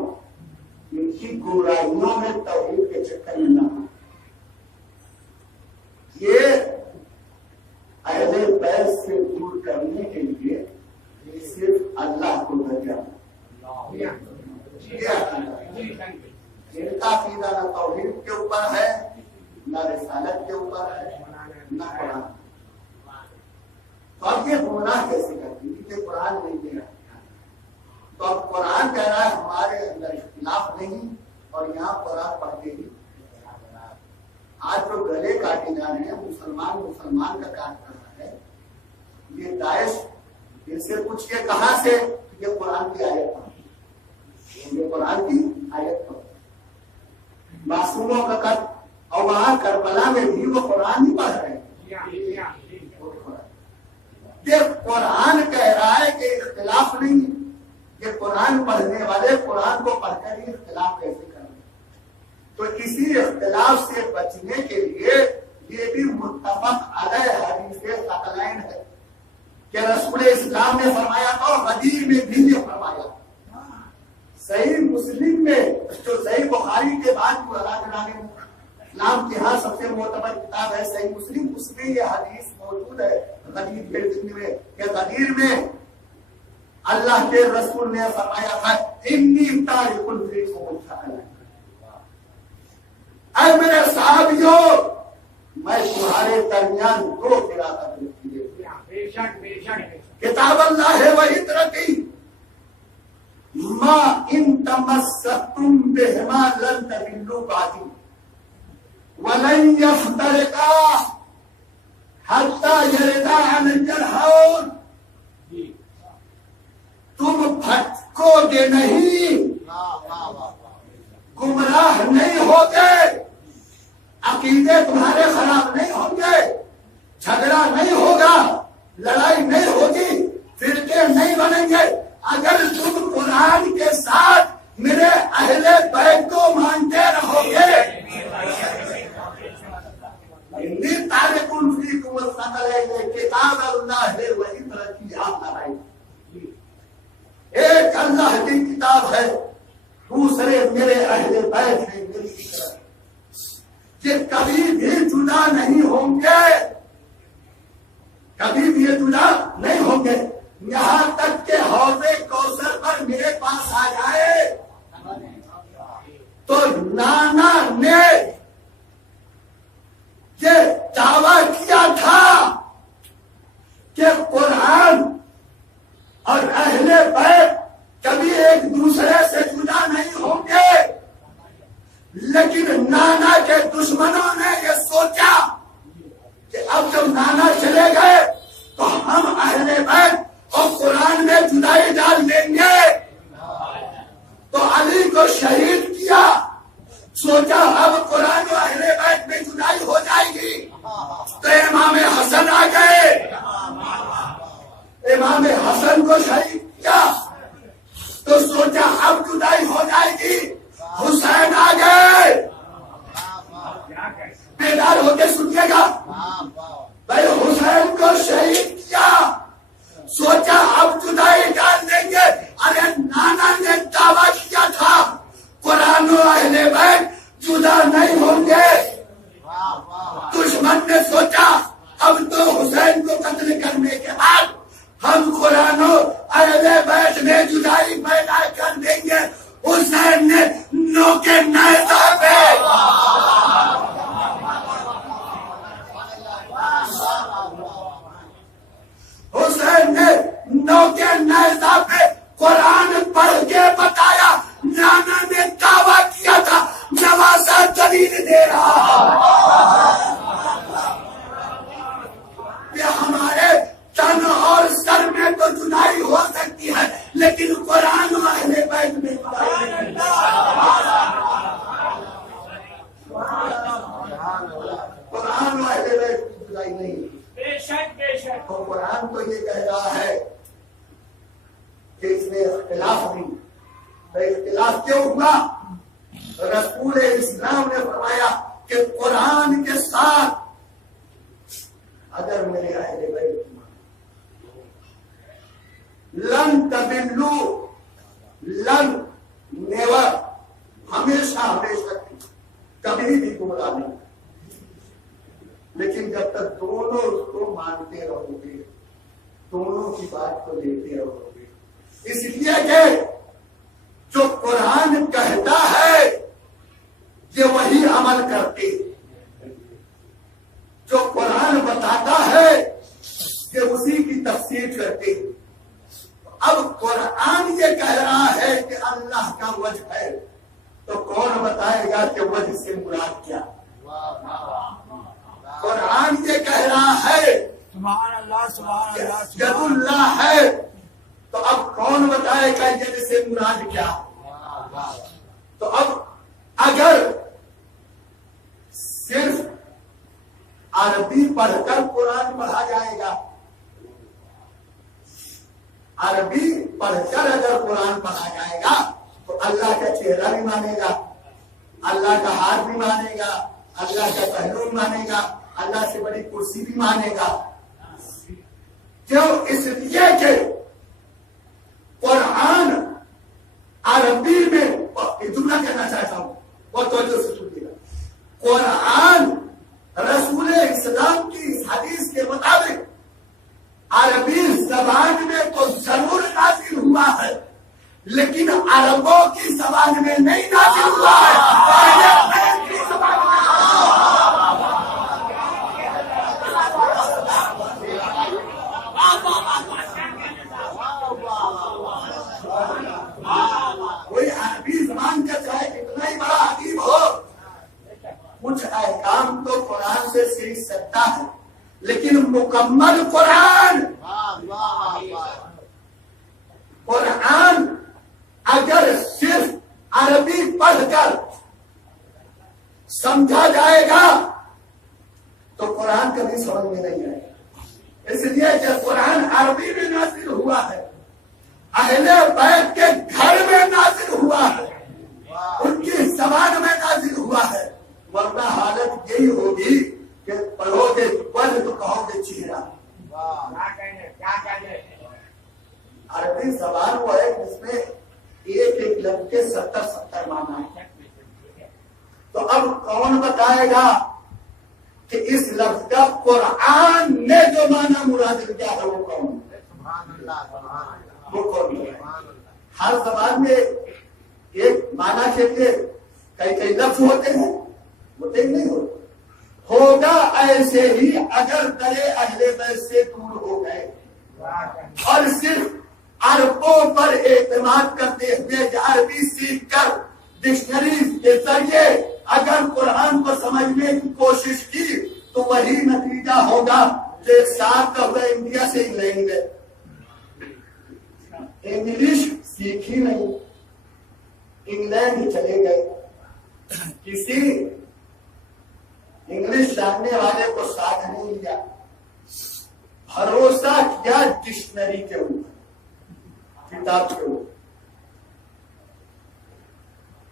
ان کی گمراہیوں میں توحید کے چکر میں نہ. یہ اہل بیت سے دور کرنے کے لیے صرف اللہ کو بھیجا. ان کا عقیدہ نہ توحید کے اوپر ہے، نہ رسالت کے اوپر ہے، نہ قرآن. تو اب یہ گمراہ کیسے کرتی کہ قرآن نہیں دے رہا. تو اب قرآن کہہ رہا ہے ہمارے اندر اختلاف نہیں اور یہاں قرآن پڑھتے ہی. آج جو گلے کاٹے جا رہے ہیں مسلمان کا کاٹ کر رہا ہے. یہ داعش ان سے پوچھ کے کہاں سے یہ قرآن کی آیت پڑھ، یہ قرآن کی آیت پڑھ. معصوموں کا قتل اور وہاں کربلا میں بھی وہ قرآن ہی پڑھ رہے ہیں. یہ قرآن کہہ رہا ہے کہ اختلاف نہیں. یہ قرآن پڑھنے والے قرآن کو پڑھ کر ہی اختلاف کیسے کریں؟ تو اسی اختلاف سے بچنے کے لیے یہ بھی متفق علیہ حدیث ثقلین ہے کہ رسول اسلام نے فرمایا تھا، غدیر میں بھی یہ فرمایا. صحیح مسلم میں جو صحیح بخاری کے بعد اسلام کے ہاں سب سے معتبر کتاب ہے صحیح مسلم، اس میں یہ حدیث موجود ہے غدیر میں کہ غدیر میں اللہ کے رسول نے فرمایا تھا انی تارک فیکم الثقلین، اے میرے صحابیوں میں تمہارے درمیان دو فراقت رکھی ہے، کتاب اللہ و عترتی ما ان تمسکتم بہما لن تضلوا بعدی ولن یفترقا حتی یردا علی الحوض، تم بھٹکو گے نہیں، گمراہ نہیں ہوگے، عقیدے تمہارے خراب نہیں ہوں گے، جھگڑا نہیں ہوگا، لڑائی نہیں ہوگی، فرقے نہیں بنیں گے اگر تم قرآن کے ساتھ میرے اہل بیت کو مانتے رہو گے۔ انی تارک فیکم الثقلین، کتاب اللہ و عترتی یاد رہے، ایک اللہ کی کتاب ہے، دوسرے میرے اہل بیت ہیں میری طرف، یہ کبھی بھی جدا نہیں ہوں گے، کبھی بھی یہ جدا نہیں ہوں گے، یہاں تک کہ حوض کوثر پر میرے پاس آ جائے تو نانا نے یہ دعویٰ کیا تھا کہ قرآن اور اہل بیت کبھی ایک دوسرے سے جدا نہیں ہوں گے، لیکن نانا کے دشمنوں نے یہ سوچا کہ اب جب نانا چلے گئے تو ہم اہل بیت اور قرآن میں جدائی ڈال دیں گے، تو علی کو شہید کیا، سوچا اب قرآن و اہل بیت میں جدائی ہو جائے گی، تو امام حسن آ گئے، امام حسن کو شہید کیا تو سوچا اب جدائی ہو جائے گی، حسین آ گئے، بیدار ہو کے سنیے گا، بھائی حسین کو شہید کیا، سوچا اب جدائی ڈال دیں گے، ارے نانا نے دعویٰ کیا تھا قرآن و اہل بیت جدا نہیں ہوں گے، دشمن نے سوچا اب تو حسین کو قتل کرنے کے بعد ہم قرآن و اہل بیت میں جدائی پیدا کر دیں گے، حسین نے نو کے نیزہ پہ حسین نے نو کے نیزہ پہ قرآن پڑھ کے بتایا، نانا نے دعویٰ کیا تھا نوازہ دلیل دے رہا کہ ہمارے تن اور سر میں تو جدائی ہو سکتی ہے لیکن قرآن و اہل بیت میں جدائی نہیں، قرآن و اہل بیت کی جدائی نہیں، بے شک بے شک، تو قرآن تو یہ کہہ رہا ہے کہ اس میں اختلاف نہیں، تو اختلاف کیوں ہوا؟ رسول اسلام نے فرمایا کہ قرآن کے ساتھ اگر میرے اہل بیت لن تضلوا، لن نیور، ہمیشہ ہمیشہ کبھی بھی گمراہ نہیں، لیکن جب تک دونوں اس کو مانتے رہو گے، دونوں کی بات کو لیتے رہو گے، اس لیے کہ جو قرآن کہتا ہے یہ وہی عمل کرتے، جو قرآن بتاتا ہے یہ اسی کی تفسیر کرتے۔ اب قرآن یہ کہہ رہا ہے کہ اللہ کا وجہ ہے، تو کون بتائے گا کہ وجہ سے مراد کیا؟ قرآن یہ کہہ رہا ہے سبحان اللہ سبحان اللہ ید اللہ ہے، تو اب کون بتائے گا ید سے مراد کیا؟ تو اب اگر صرف عربی پڑھ کر قرآن پڑھا جائے گا، عربی پڑھ کر اگر قرآن پڑھا جائے گا تو اللہ کا چہرہ بھی مانے گا، اللہ کا ہاتھ بھی مانے گا، اللہ کا پہلو بھی مانے گا، اللہ سے بڑی کرسی بھی مانے گا، کیوں؟ اس لیے کہ قرآن عربی میں جملہ کہنا چاہتا ہوں، بہت توجہ سے سنیے گا، قرآن رسول اسلام کی اس حدیث کے مطابق عربی زبان میں تو ضرور نازل عربوں کی زبان میں نہیں نازل ہوا ہے، پہلے بیت کی زبان میں۔ کوئی عربی زبان کا چاہے کتنا ہی بڑا ادیب ہو، کچھ احکام تو قرآن سے سیکھ سکتا ہے، لیکن مکمل قرآن اگر صرف عربی پڑھ کر سمجھا جائے گا تو قرآن کبھی سمجھ میں نہیں آئے گا۔ اس لیے کہ قرآن عربی میں نازل ہوا ہے، اہل بیت کے گھر میں نازل ہوا ہے، ان کی زبان میں نازل ہوا ہے، ورنہ حالت یہی ہوگی کہ پڑھو گے پڑھ تو کہو گے چہرہ۔ عربی زبان وہ ہے جس میں ایک ایک لفظ کے 70 معنی ہے، تو اب کون بتائے گا کہ اس لفظ کا قرآن نے جو معنی مراد کیا ہے وہ کون ہے؟ وہ کون ہے؟ ہر زبان میں ایک معنی کے لیے کئی لفظ ہوتے ہیں، ہوتے نہیں ہوتے، ہوگا ایسے ہی اگر درے اہل بیت سے دور ہو گئے اور صرف عربوں پر اعتماد کرتے ہوئے عربی سیکھ کر ڈکشنری کے ذریعے اگر قرآن کو سمجھنے کی کوشش کی تو وہی نتیجہ ہوگا جو ایک ساتھ کا ہوا انڈیا سے انگلینڈ گئے، انگلش سیکھی نہیں، انگلینڈ چلے گئے، کسی انگلش جاننے والے کو ساتھ نہیں لیا، بھروسہ کیا ڈکشنری کے اوپر، کتاب کے اوپر،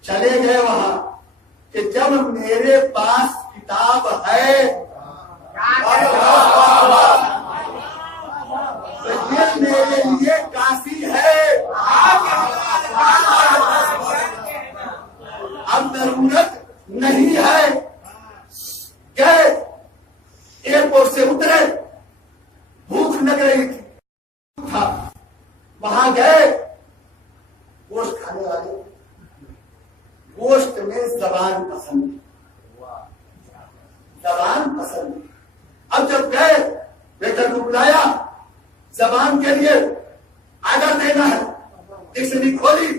چلے گئے وہاں کہ جب میرے پاس کتاب ہے تو یہ میرے لیے کافی ہے، اب ضرورت نہیں ہے۔ گئے ایئرپورٹ سے اترے، بھوک لگ رہی تھی، وہاں گئے، گوشت کھانے والے، گوشت میں زبان پسند، زبان پسند۔ اب جب گئے ویٹر کو بلایا، زبان کے لیے آرڈر دینا ہے، ڈکشنری کھولی،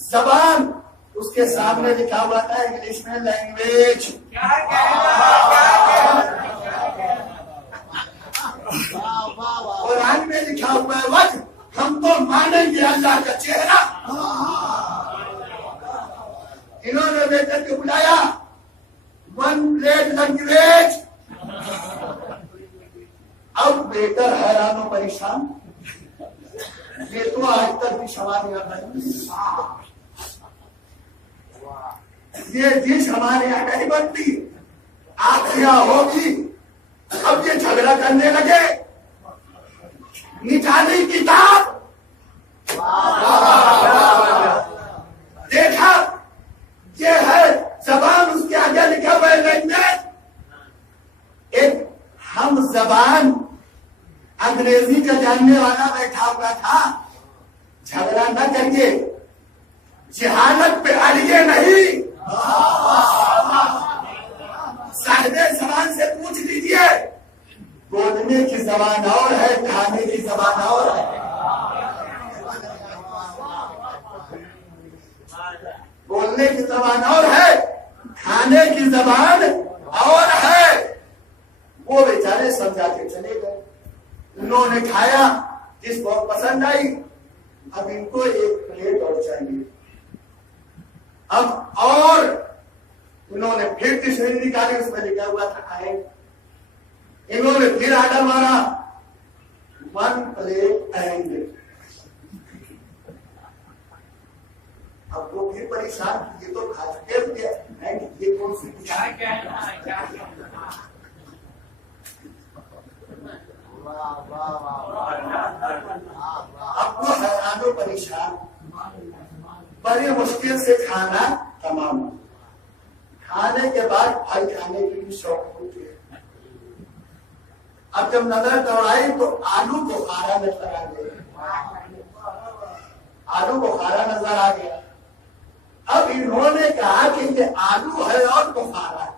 زبان اس کے سامنے لکھا ہوا تھا انگلش میں لینگویج، قرآن میں لکھا ہوا ہے وجہ، ہم تو مانیں گے اللہ کا چہرہ۔ انہوں نے ویٹر کو بلایا، 1 پلیٹ لینگویج۔ اب ویٹر حیران و پریشان، یہ تو آج تک بھی ہمارے یہاں نہیں، یہ ڈش ہمارے یہاں نہیں بنتی، آپ یہاں ہوگی۔ اب یہ جھگڑا کرنے لگے، نکالی کتاب، دیکھا یہ ہے زبان، اس کے آگے لکھا ہوا ہے لینگویج۔ ایک ہم زبان انگریزی کا جاننے والا بیٹھا ہوا تھا، جھگڑا نہ کریے، جہالت پہ اڑیے نہیں، صاحب زبان سے پوچھ لیجیے، بولنے کی زبان اور ہے، کھانے کی زبان اور ہے، بولنے کی زبان اور ہے، کھانے کی زبان اور ہے۔ وہ بیچارے سمجھا کے چلے گئے، انہوں نے کھایا، جس کو پسند آئی، اب ان کو 1 پلیٹ اور چاہیے۔ اب اور انہوں نے پھر ڈکشنری نکالی، اس میں لکھا ہوا تھا کھائیں، انہوں نے پھر آڈر مارا 1 پلیٹ اینڈ۔ اب وہ پھر پریشان، یہ تو کھا چکے ہوئے ہیں، یہ کون سی اب وہ حیران و پریشان، بڑی مشکل سے کھانا تمام، کھانے کے بعد پھل کھانے کی بھی شوق ہوتی ہے۔ اب جب نظر دوڑائی تو آلو بخارا نظر آ گئے، آلو بخارا نظر آ گیا. اب انہوں نے کہا کہ یہ آلو ہے اور بخارا ہے.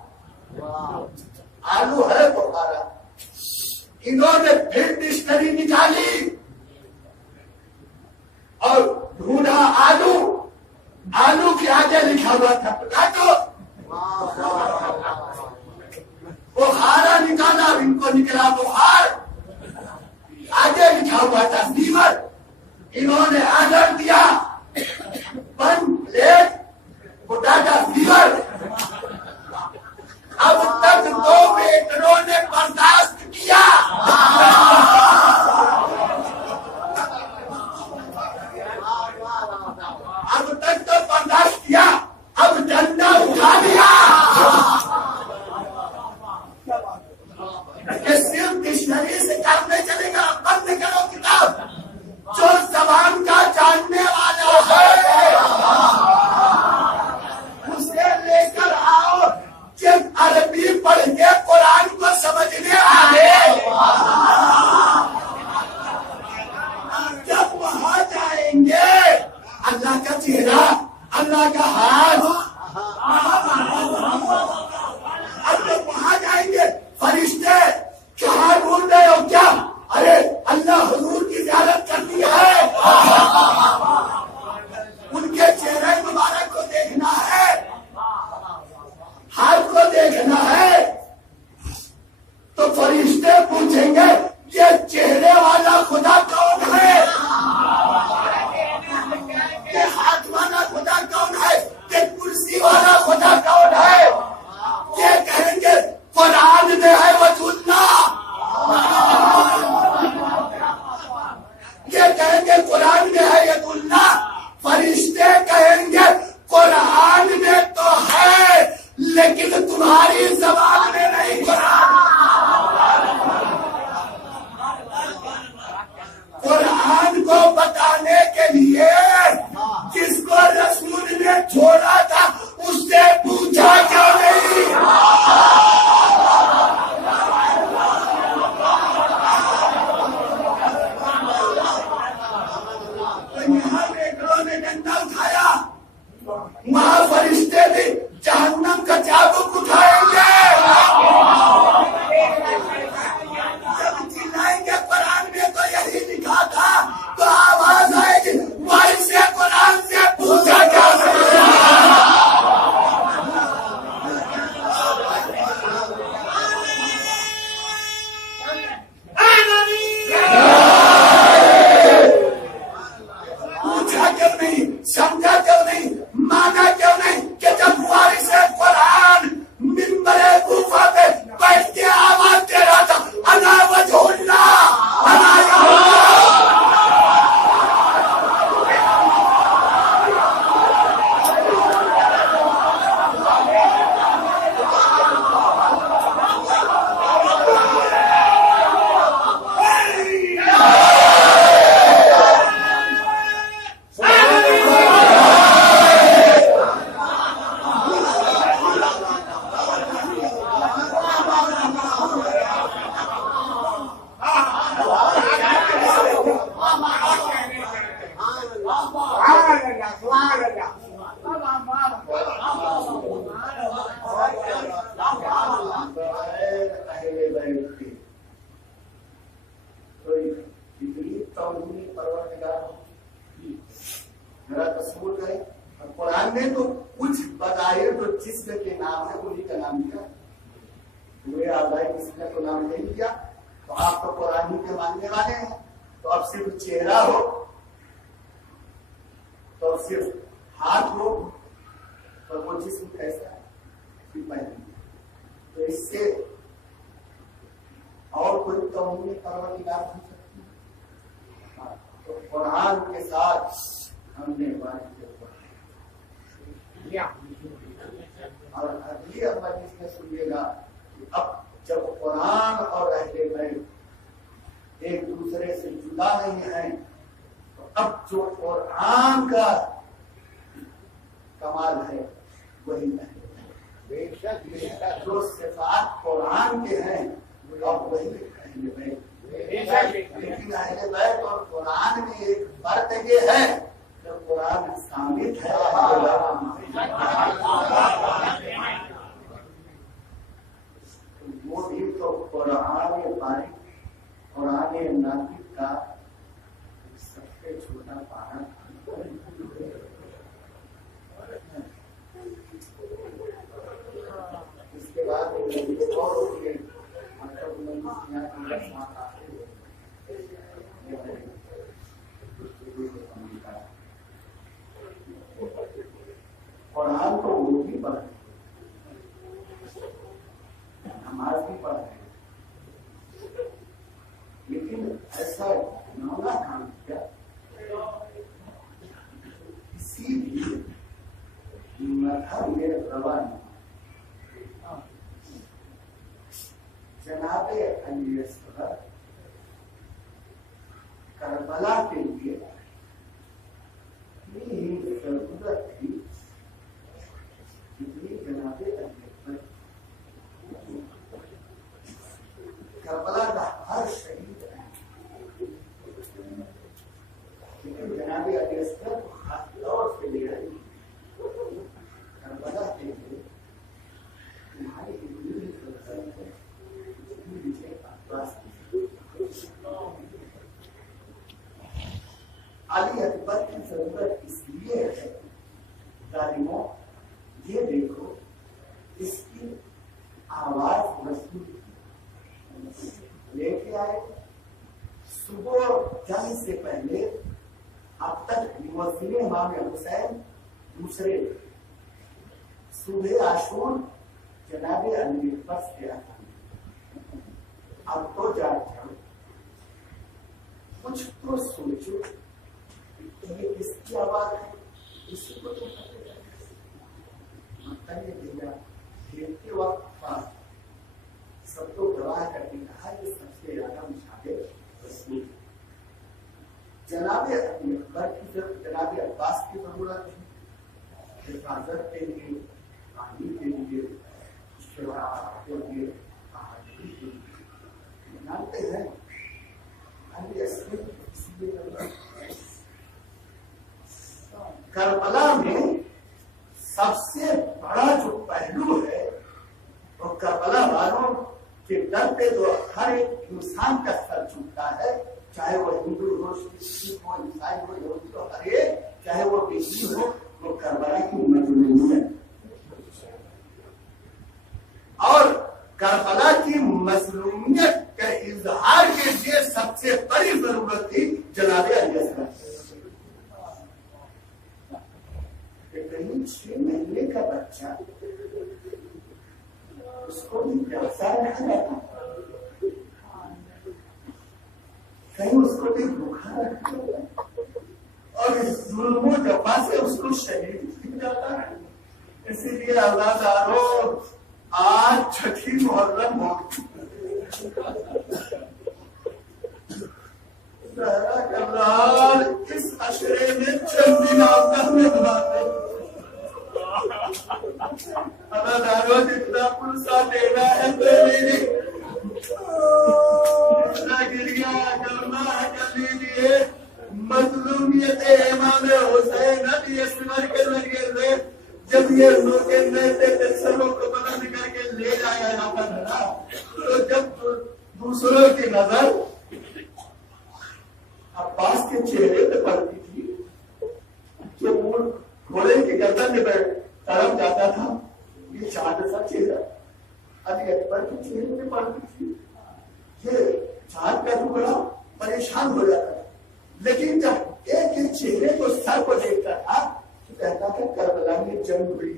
آلو ہے بخارا. انہوں نے پھر ڈکشنری نکالی اور ڈھونڈا آلو. آلو کے آگے لکھا ہوا تھا پوٹیٹو. بخارا نکالا, ان کو نکلا بخار. آگے لکھا ہوا تھا فیور. انہوں نے آرڈر دیا 1 پلیٹ پوٹیٹو فیور. اب تک 2 ویٹروں نے برداشت کیا. اب تک تو برداشت کیا, اب ڈنڈا اٹھا لیا کہ صرف ڈکشنری سے کام نہیں چلے گا. بند کرو کتاب. جو زبان کا جاننے والا ہے اسے لے کر آؤ کہ عربی پڑھ کے قرآن کو سمجھنے آئے. جب وہاں جائیں گے اللہ کا چہرہ, اللہ کا ہاتھ, اب جب وہاں جائیں گے فرشتے کہاں ڈھونڈ رہے ہو کیا؟ ارے اللہ حضور کی زیارت کرنی ہے, ان کے چہرے مبارک کو دیکھنا ہے, ہاتھ کو دیکھنا ہے. تو فرشتے پوچھیں گے یہ چہرے والا خدا کون ہے, یہ ہاتھ والا خدا کون ہے, یہ کرسی والا خدا کون ہے. یہ کہیں گے قرآن میں ہے وجود اللہ. یہ کہیں گے قرآن میں ہے ید اللہ. فرشتے کہیں گے قرآن میں تو ہے لیکن تمہاری زبان میں نہیں. قرآن کو بتانے کے لیے جس کو رسول نے چھوڑا تھا اس سے پوچھا کیوں نہیں. یہاں بیٹروں نے ڈنڈا اٹھایا, وہاں فرشتے بھی جہنم کا چابک اٹھائیں گے. جب چلائیں گے قرآن میں تو یہی لکھا تھا, تو آواز آئے گی بھائی سے قرآن سے پوچھا کیا نہیں. پوچھا کیوں نہیں, سمجھا کیوں نہیں, مانا کیوں نہیں کہ جب وارث قرآن منبر کوفہ پہ بیٹھ کے آواز دے رہا تھا انا وجہ اللہ, انا یا قرآن نے تو کچھ بظاہر جو جسم کے نام ہے انہیں کا نام دیا. پورے آبائی کسی نے تو نام نہیں دیا. تو آپ تو قرآن ہی کے ماننے والے ہیں, تو اب صرف چہرہ ہو, تو صرف ہاتھ ہو, تو وہ جسم کیسا ہے. تو اس سے اور کوئی توہین پروردگار ہو سکتی ہے. تو قرآن کے ساتھ ہم نے بات اور اگلی حدیث میں سنیے گا کہ اب جب قرآن اور اہل بیت ایک دوسرے سے جدا نہیں ہیں, تو اب جو قرآن کا کمال ہے وہی اہل بیت, جو صفات قرآن کے ہیں اب وہی اہل بیت. لیکن اہل بیت اور قرآن میں ایک فرق یہ ہے قرآن ثابت ہے. وہ بھی تو قرآن پاک قرآن ناطق کا سب سے چھوٹا پارا تھا. اس کے بعد قرآن کو وہ بھی پڑھ رہے نماز بھی پڑھ رہے لیکن ایسا نونا کام کیا کسی بھی مذہب میں روا نہیں. جناب علی اصغر کربلا کے لیے اتنی ضرورت تھی جتنی جناب علی اصغر. کربلا کا ہر شہید ہے لیکن جناب علی اصغر کو خاص طور سے لے رہی کربلا کے لیے تمہاری اتنی ضرورت ہے. علی اکبر کی ضرورت اس لیے ہے ظالموں یہ دیکھو اس کی آواز مضبوط لے کے آئے. صبح جنگ سے پہلے اب تک مؤذن امام حسین دوسرے صبح عاشور جناب علی اکبر سے آتا. اب تو جاؤ کچھ تو سوچو یہ کس کی آواز ہے. اسی کو تو دیکھتے وقت سب کو گواہ کر کے کہا یہ سب سے زیادہ مشابہ رسول. جناب علی اکبر کی ضرورت جناب عباس کی ضرورت ہے حفاظت کے لیے پانی کے لیے جانتے ہیں. کربلا میں سب سے بڑا جو پہلو ہے وہ کربلا والوں کے ڈر پہ جو ہر ایک انسان کا سر جھکتا ہے چاہے وہ ہندو ہو سکھ ہو عیسائی ہو یہودی ہو ہر ایک چاہے وہ بیٹی ہو وہ کربلا کی مظلومیت اور کربلا کی مظلومیت کا اظہار کے لیے سب سے بڑی ضرورت تھی جناب علی اصغر. کہیں 6 مہینے کا بچہ اس کو بھی پیاسا رکھا جاتا کہیں اس کو بھی بھوکا رکھا جاتا اور اس ظلم و جفا سے اس کو شہید کیا جاتا ہے. اسی لیے اللہ تعالیٰ آج چھٹی محرم ہو اس عشرے میں چند دن آپ میں بناتے اللہ تعالیٰ جتنا پلسا دینا ہے اتنا گریا کرنا ہے کر لیجیے. مظلومیت امام حسین علی اصغر کے ذریعے جب یہ لوگ سروں کو بلند کر کے لے جایا جاتا تھا تو جب دوسروں کی نظر عباس کے چہرے پہ پڑتی تھی جو گھوڑے کی گردن میں طرف جاتا تھا یہ چاند سا چہرہ علی اکبر کے چہرے پہ پڑتی تھی. یہ چاند کا ٹکڑا پریشان ہو جاتا تھا لیکن جب ایک ایک چہرے کو سر کو دیکھتا تھا کہتا کہ کربلا میں جنگ ہوئی.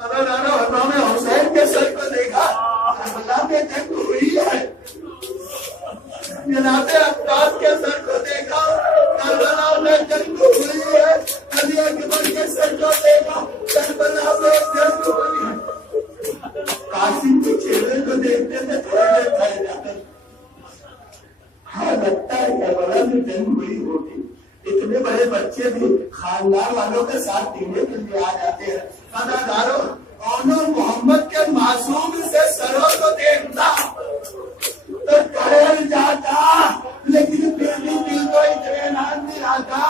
امام حسین کے سر کو دیکھا کربلا میں جنگ ہوئی ہے. جناب عباس کے سر کو دیکھا کربلا میں جنگ ہوئی ہے. علی اکبر کے سر کو دیکھا کربلا میں جنگ ہوئی ہے. قاسم کے چہرے کو دیکھتے تھے تھوڑے کھائے جاتے. ہاں لگتا ہے کربلا میں جنگ ہوئی ہوگی. اتنے بڑے بچے بھی خاندان والوں کے ساتھ پینے کے لیے آ جاتے ہیں. اداکاروں محمد کے معصوم سے سروں کو دیکھتا تو ٹہل جاتا لیکن پھر بھی دل کو اطمینان نہیں آتا.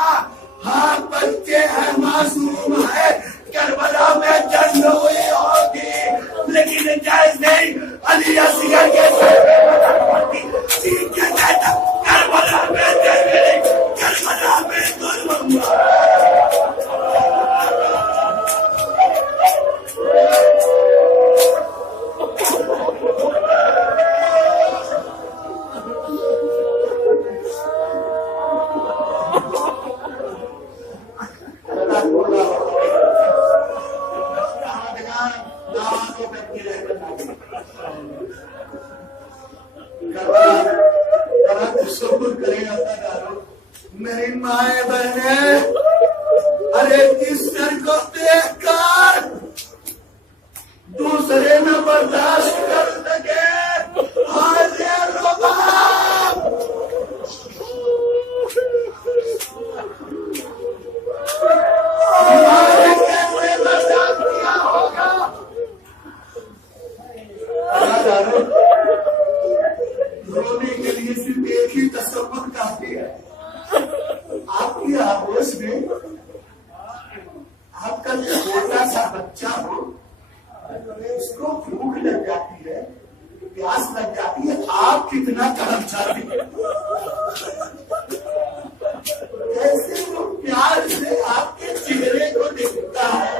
آپ کا چھوٹا سا بچہ ہو اس کو بھوک لگ جاتی ہے، پیاس لگ جاتی ہے، آپ کتنا کرم چاہتے ہیں، کیسے وہ پیار سے آپ کے چہرے کو دیکھتا ہے.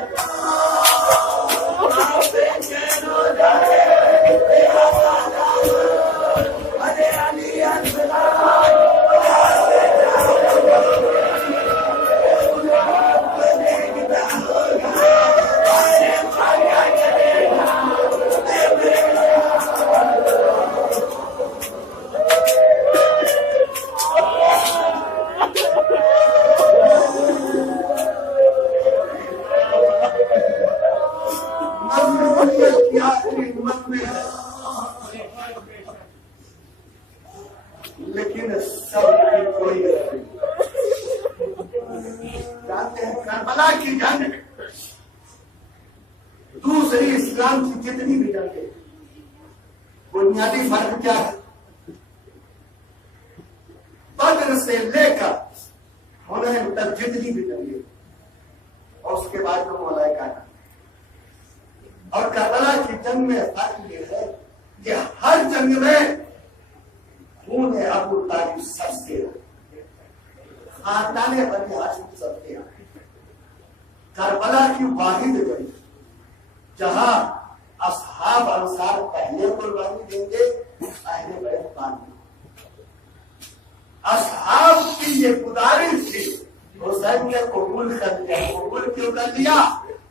لیکن سب کی کوئی جانتے ہیں کربلا کی جنگ دوسری اسلام کی جتنی بھی جنگیں بنیادی فرق کیا ہے؟ بدر سے لے کر حنین تک جتنی بھی جنگیں اور اس کے بعد جو ملائکہ کا اور کربلا کی جنگ میں فرق یہ ہے کہ ہر جنگ میں خون ابو طالب سب سے خاندان بنی ہاشم سب سے کربلا کی واحد جنگ جہاں اصحاب انصار پہلے قربانی دیں گے اہل بیت بعد میں. اصحاب کی یہ گزارش تھی حسین نے قبول کر لیا. قبول کیوں کر لیا؟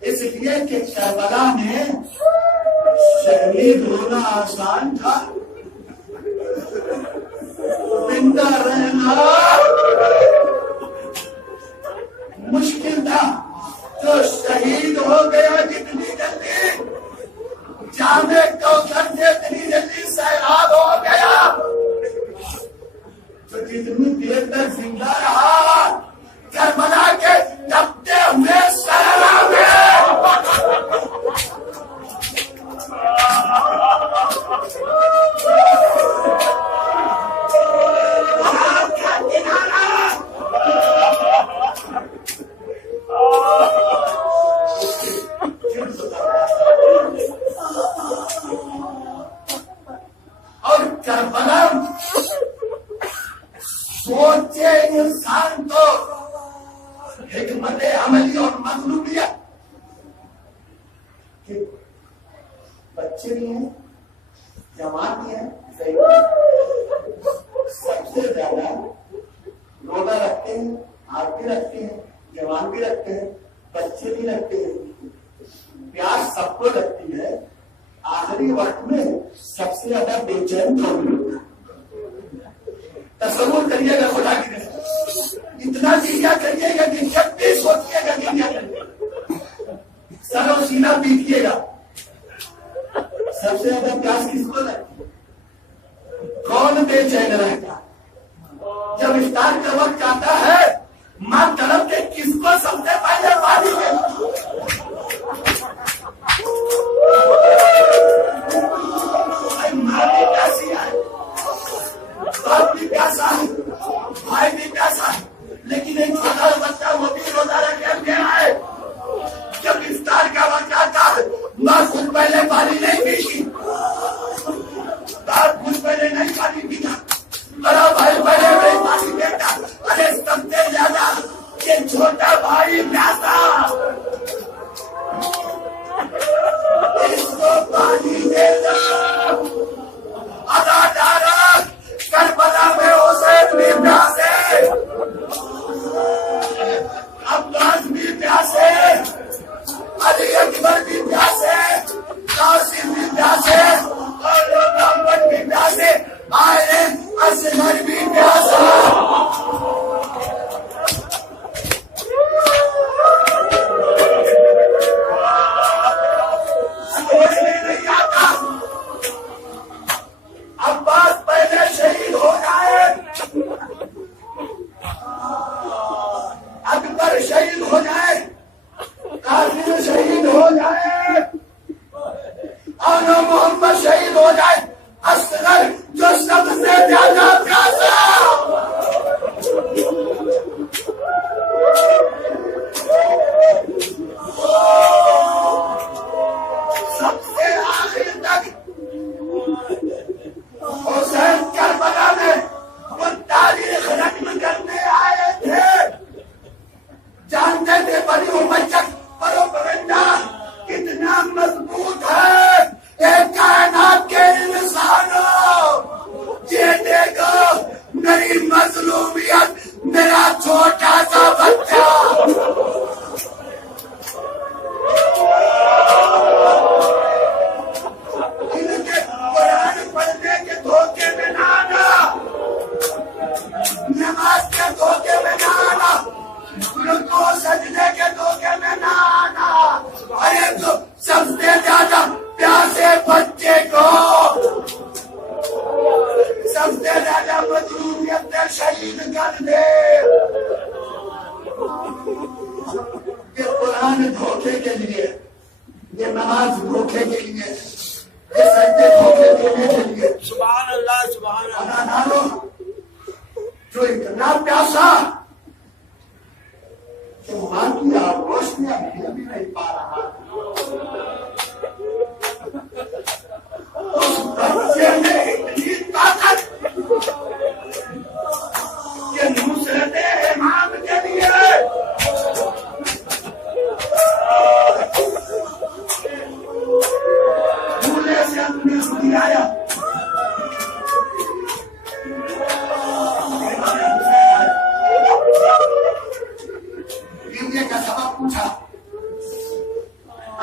اس لیے کہ کربلا میں شہید ہونا آسان تھا، زندہ رہنا مشکل تھا. جو شہید ہو گیا جتنی جلدی جامع کوثر سے اتنی جلدی سیلاب ہو گیا، تو جتنی دیر تک زندہ رہا کربلا کے تپتے ہوئے صحرا میں اور کربلا سوچے انسان کو حکمت عملی اور مطلوبیت کہ بچے بھی ہیں، جوان بھی ہیں، سب سے زیادہ روزہ رکھتے ہیں، ہاتھ بھی رکھتے ہیں، جوان بھی رکھتے ہیں، بچے بھی رکھتے ہیں. پیاس سب کو لگتی ہے. آخری وقت میں سب سے زیادہ بے چین کون ہوتا ہے؟ تصور کریے گا خدا کی قسم، اتنا چیزیں کریے گا کہ جب بھی سوچیے گا کہ کیا کریے سر و سینہ پیٹیے گا. سب سے زیادہ پیاس کس کو لگتی ہے؟ کون بے چین رہتا ہے؟ جب افطار کا وقت آتا ہے ماں طرف کے کس کو سب سے پہلے پانی ماں بھی پیاسی ہے، باپ بھی پیاسا ہے، بھائی بھی پیاسا ہے، لیکن ایک چھوٹا بچہ وہ بھی روزہ رکھے گیا ہے. جب افطار کا وقت آتا ہے ماں خود پہلے پانی نہیں پیتی، باپ خود پہلے نہیں پانی پیتا، بڑا بھائی پہلے نہیں پانی پیتا. ارے سب سے زیادہ یہ چھوٹا بھائی پیاسا، اس کو پانی دے دو. اداکارہ کربلا میں حسین بھی پیاسے، عباس بھی پیاسے، علی اکبر بھی پیاسے، قاسم بھی پیاسے، اور محمد بھی پیاسے، آئے اصغر بھی پیاسا. عباس پہلے شہید ہو جائے، اکبر شہید ہو جائے، قاسم شہید ہو جائے، اور محمد شہید ہو جائے، اصغر جو سب سے زیادہ پیاسا دھوکے کے لیے، یہ نماز دھوکے کے لیے، یہ سجدے دھوکے دینے کے لیے۔ سبحان اللہ سبحان اللہ۔ نالو جو اتنا پیاسا کہ ماں کی آغوش میں ابھی نہیں پا رہا، اس بچے میں اتنی طاقت کہ نصرت امام کے لیے بھولے سے اپنے خودی آیا۔ بیوی کا سبب پوچھا،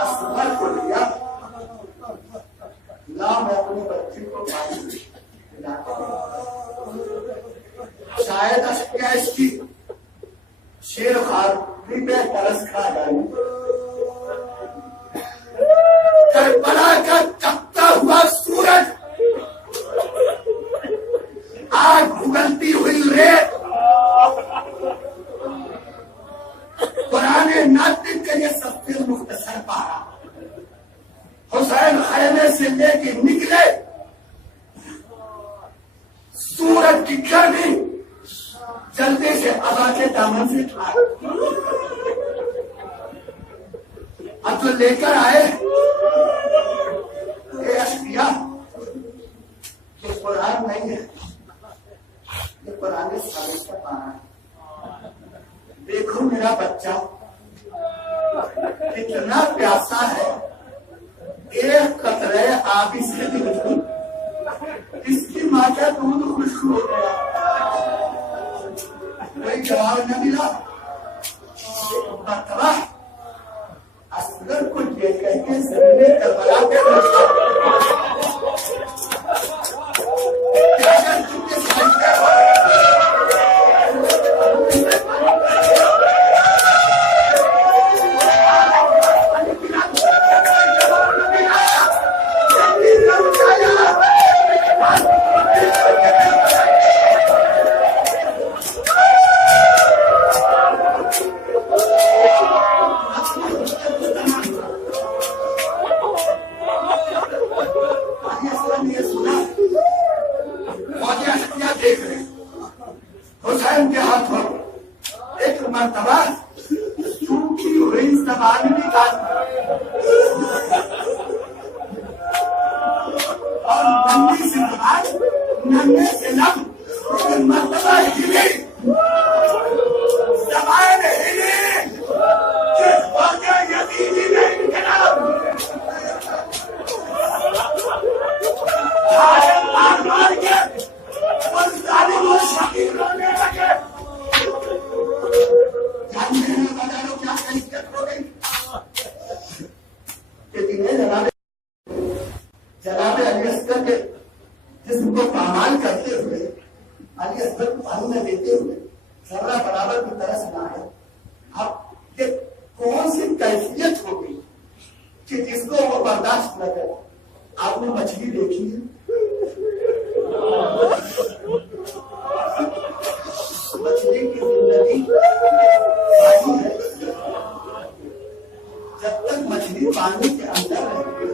اصغر کو لیا، لا میں اپنے بچے کو پانی پلاتا ہوں، شاید اشکیا اس کی شیر خاری پہ ترس کھا ڈالی۔ کربلا کا چکتا ہوا سورج، آگ اگلتی ہوئی ریت، قرآن ناطق کا یہ سب پھر مختصر پارا۔ حسین خیمے سے لے کے نکلے، سورج کی گرمی جلدی سے ابا کے دامن سے اٹھا، اب جو لے کر آئے اے اشفیاء، یہ قرآن نہیں ہے، یہ قرآن ثابت کا پارا ہے۔ دیکھو میرا بچہ کتنا پیاسا ہے، ایک قطرے آبی سے بالکل اس کی ماں کا دودھ خشک ہو گیا۔ کوئی جواب نہ ملا، مرتبہ اصغر کو یہ کہہ کے زمین کربلا پہ رکھا، کیا کر چکے سمجھتے ہو؟ حسین کے ہاتھوں ایک مرتبہ سوکھی ہوئی زبان نکال اور ننھی سی زبان، ننھے سے لب، ایک مرتبہ ہلی، زبان ہلی، صرف واقعہ یزیدی میں انقلاب، مار مار کے ظالم و شقیق رونے لگے۔ جانتے ہیں بدلو کیا حیثیت ہو گئی کہ جنہیں جناب علی اصغر کے جسم کو پامال کرتے ہوئے، علی اصغر کو پانی میں دیتے ہوئے ذرہ برابر کی طرح سے نہ ہے۔ اب یہ کون سی کیفیت ہو گئی کہ جس کو وہ برداشت نہ کرے؟ آپ نے مچھلی دیکھی ہے؟ مچھلی کی زندگی پانی ہے، جب تک مچھلی پانی کے اندر رہتی ہے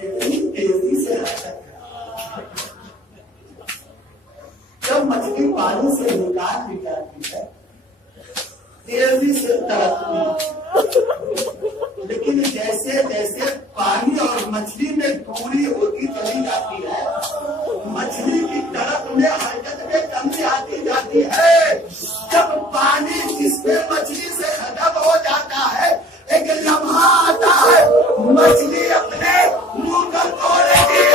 کتنی تیزی سے حرکت ہے، جب مچھلی پانی سے نکال دی جاتی ہے تیزی سے ترقی، لیکن جیسے جیسے پانی اور مچھلی میں دوری ہوتی چلی جاتی ہے، مچھلی کی طرف میں حرکت میں کمی آتی جاتی ہے۔ جب پانی جس میں مچھلی سے ختم ہو جاتا ہے، ایک لمحہ آتا ہے مچھلی اپنے منہ کو توڑے گی۔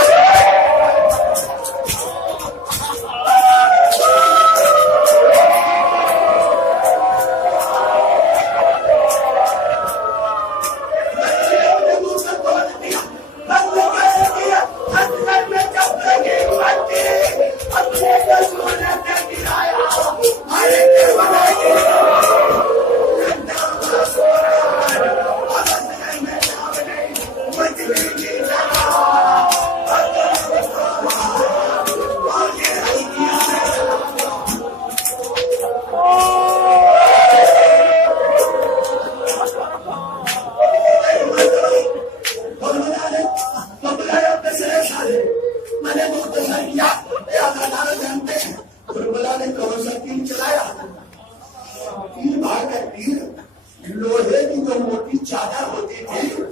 کی چادر ہوتی تھی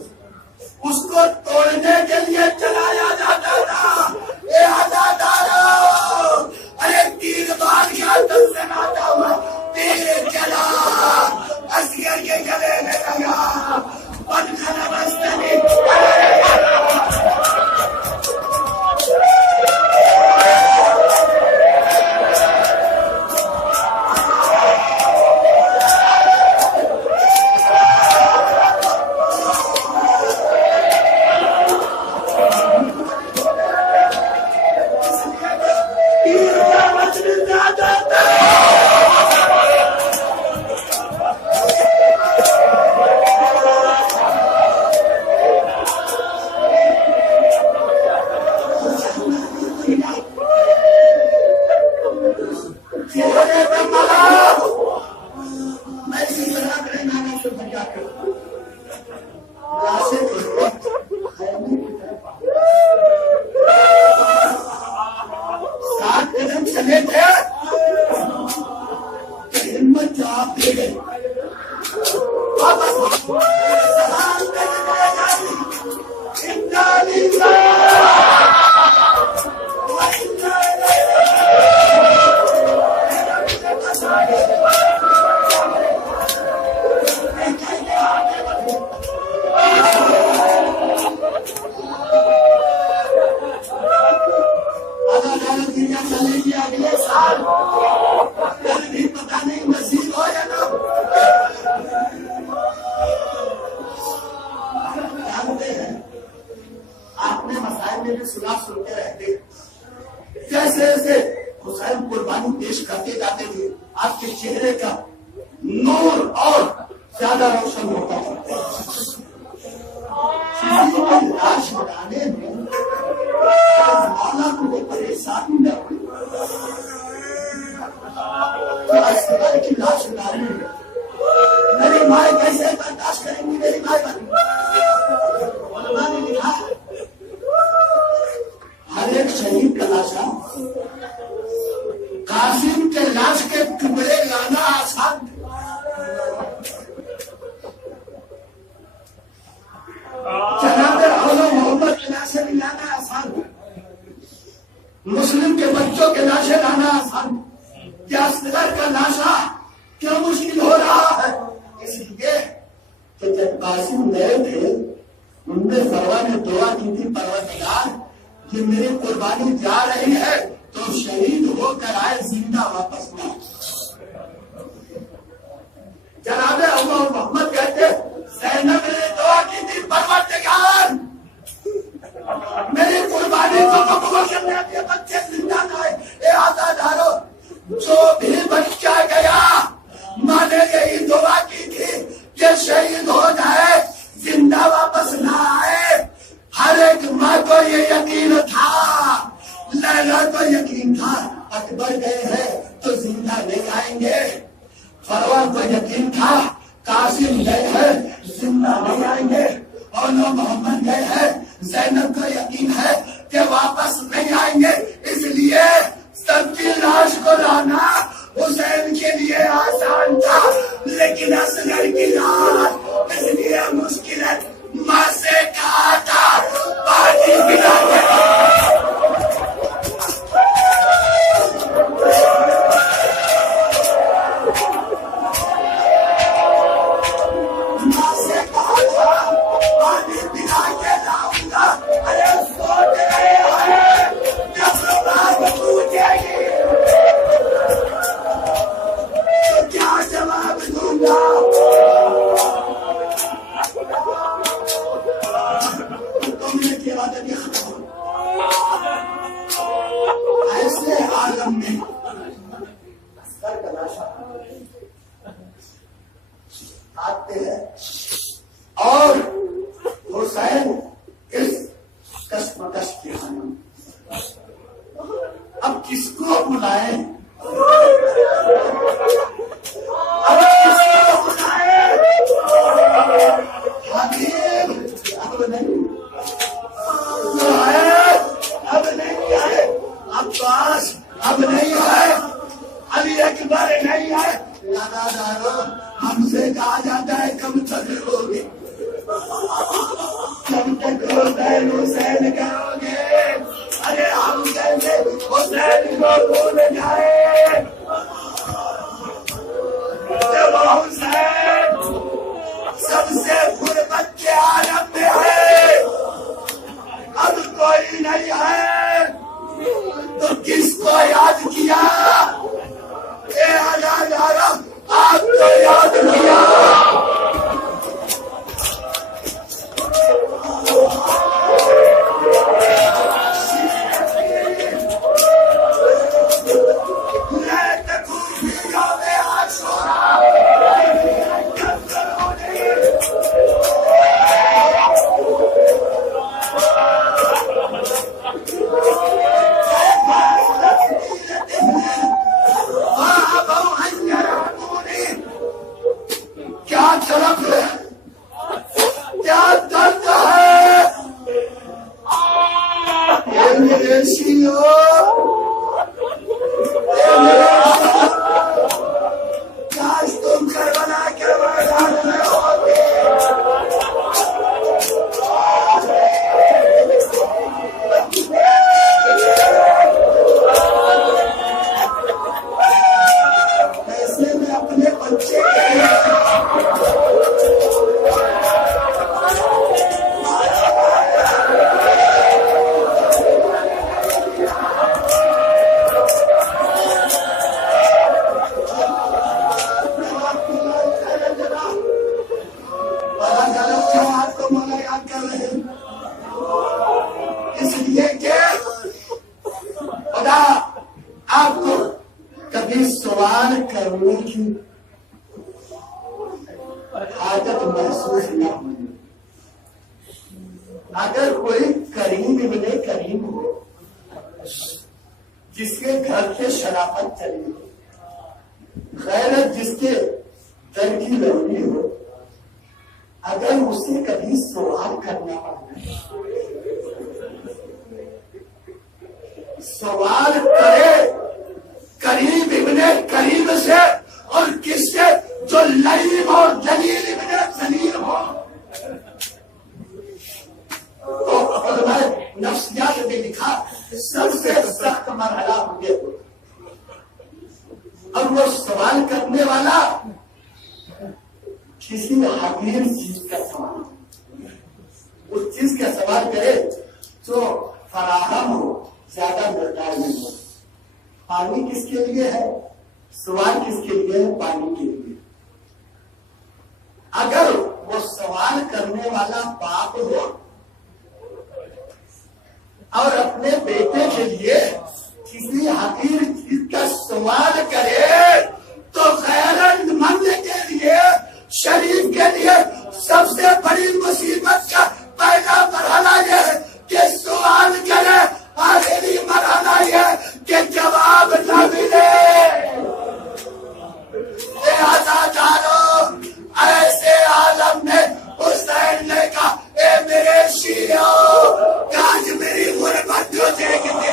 اس کو توڑنے کے لیے چلایا جاتا تھا. اے عزادارو، ارے تیر مار گیا تن سے ناتا ہوا تیر چلا اصغر کے گلے میں لگا من کھنا بستنی. مسلم کے بچوں کے لاشیں لانا آسان، کیا اصغر کا لاشا کیوں مشکل ہو رہا ہے؟ اس لیے کہ جب قاسم گئے تھے ان میں فروا نے دعا کی تھی پروردگار کہ میری قربانی جا رہی ہے تو شہید ہو کر آئے زندہ واپس نہ. جناب عمر محمد کہتے زینب نے دعا کی تھی پروردگار میری قربانی کو قبول کرنے کے بچے زندہ نہ آئے. اے عزادارو، جو بھی بچہ گیا ماں نے یہی دعا کی تھی کہ شہید ہو جائے زندہ واپس نہ آئے. ہر ایک ماں کو یہ یقین تھا، لیلا کو یقین تھا اکبر گئے ہیں تو زندہ نہیں آئیں گے. فروا کو یقین تھا قاسم گئے ہیں زندہ نہیں آئیں گے. اور محمد گئے ہیں زینب کو یقین ہے کہ واپس نہیں آئیں گے. اس لیے سب کی لاش کو لانا حسین کے لیے آسان تھا، لیکن اصغر کی لاش اس لیے مشکل ہے. ماں سے کہا تھا پانی پلا کے آتے ہیں اور حسین اس کشمکش کے حالم اب کس کو بلائیں، اب کس کو بلائیں؟ حبیب اب نہیں نہیں، اس لیے کہ خدا آپ کو کبھی سوال کرنے کی عادت محسوس نہ ہوئی۔ اگر کوئی کریم ابن کریم ہو جس کے گھر سے شرافت چلی ہو، غیرت جس کے دل کی لڑکی ہو، اگر اسے کبھی سوال کرنا پڑے، سوال کرے کریم ابن کریم سے، اور کس سے؟ جو لئیم اور جلیل ابن جلیل ہو۔ تو علماء نفسیات نے لکھا سب سے سخت مرحلہ مجھے ہو، اور وہ سوال کرنے والا کسی حقیر چیز کا سوال، اس چیز کا سوال کرے جو فراہم ہو، زیادہ مقدار میں ہو۔ پانی کس کے لیے ہے؟ سوال کس کے لیے ہے؟ پانی کے لیے۔ اگر وہ سوال کرنے والا باپ ہو اور اپنے بیٹے کے لیے کسی حقیر چیز کا سوال کرے، تو غیرت مند کے لیے، شریف کے لیے سب سے بڑی مصیبت کا پہلا مرحلہ یہ ہے کہ سوال کرے، آخری مرحلہ یہ کہ جواب نہ ملے۔ ایسے عالم میں حسین نے کہا، اے میرے شیعوں، کاش میری غربت کو دیکھتے،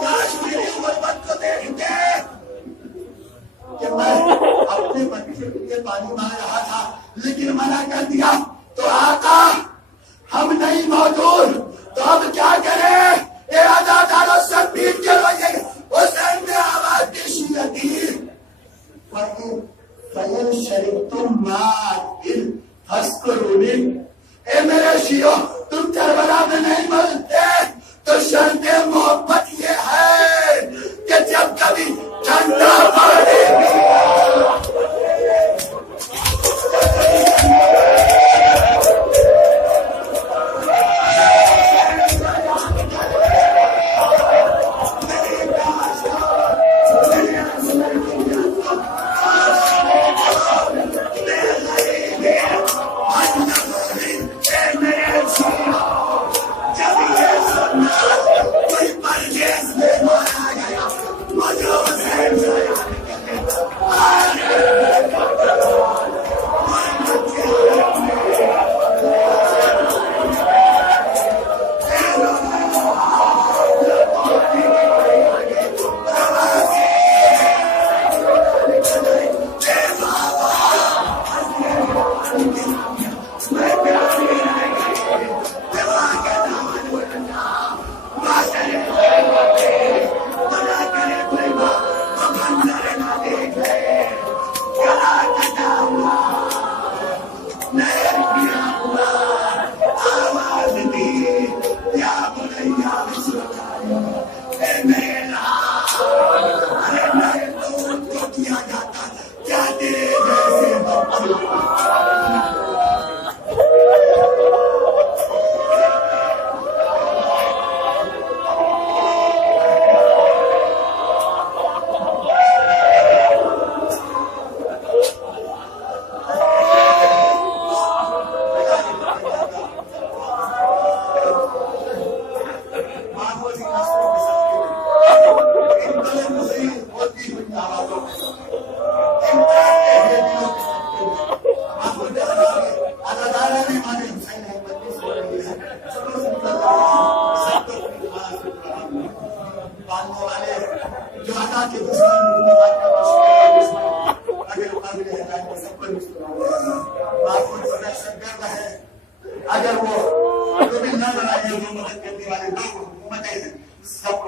کاش میری غربت کو دیکھتے کہ میں اپنے بچے کے لیے پانی مانگ رہا تھا لیکن منع کر دیا، تو آقا ہم نہیں موجود، تو اب کیا کریں؟ اے عزادارو سب پیٹ کے روئے۔ حسین نے آواز دی، شیعتی فَإِن شَرِبْتُم مَّاءَ فَاسْقُرُونِي، اے میرے شیعو تم کربلا میں نہیں ملتے تو شرط محبت یہ ہے کہ جب کبھی ٹھنڈا پانی اگر وہ مدد کرنے والے لوگ حکومتیں ہیں، سب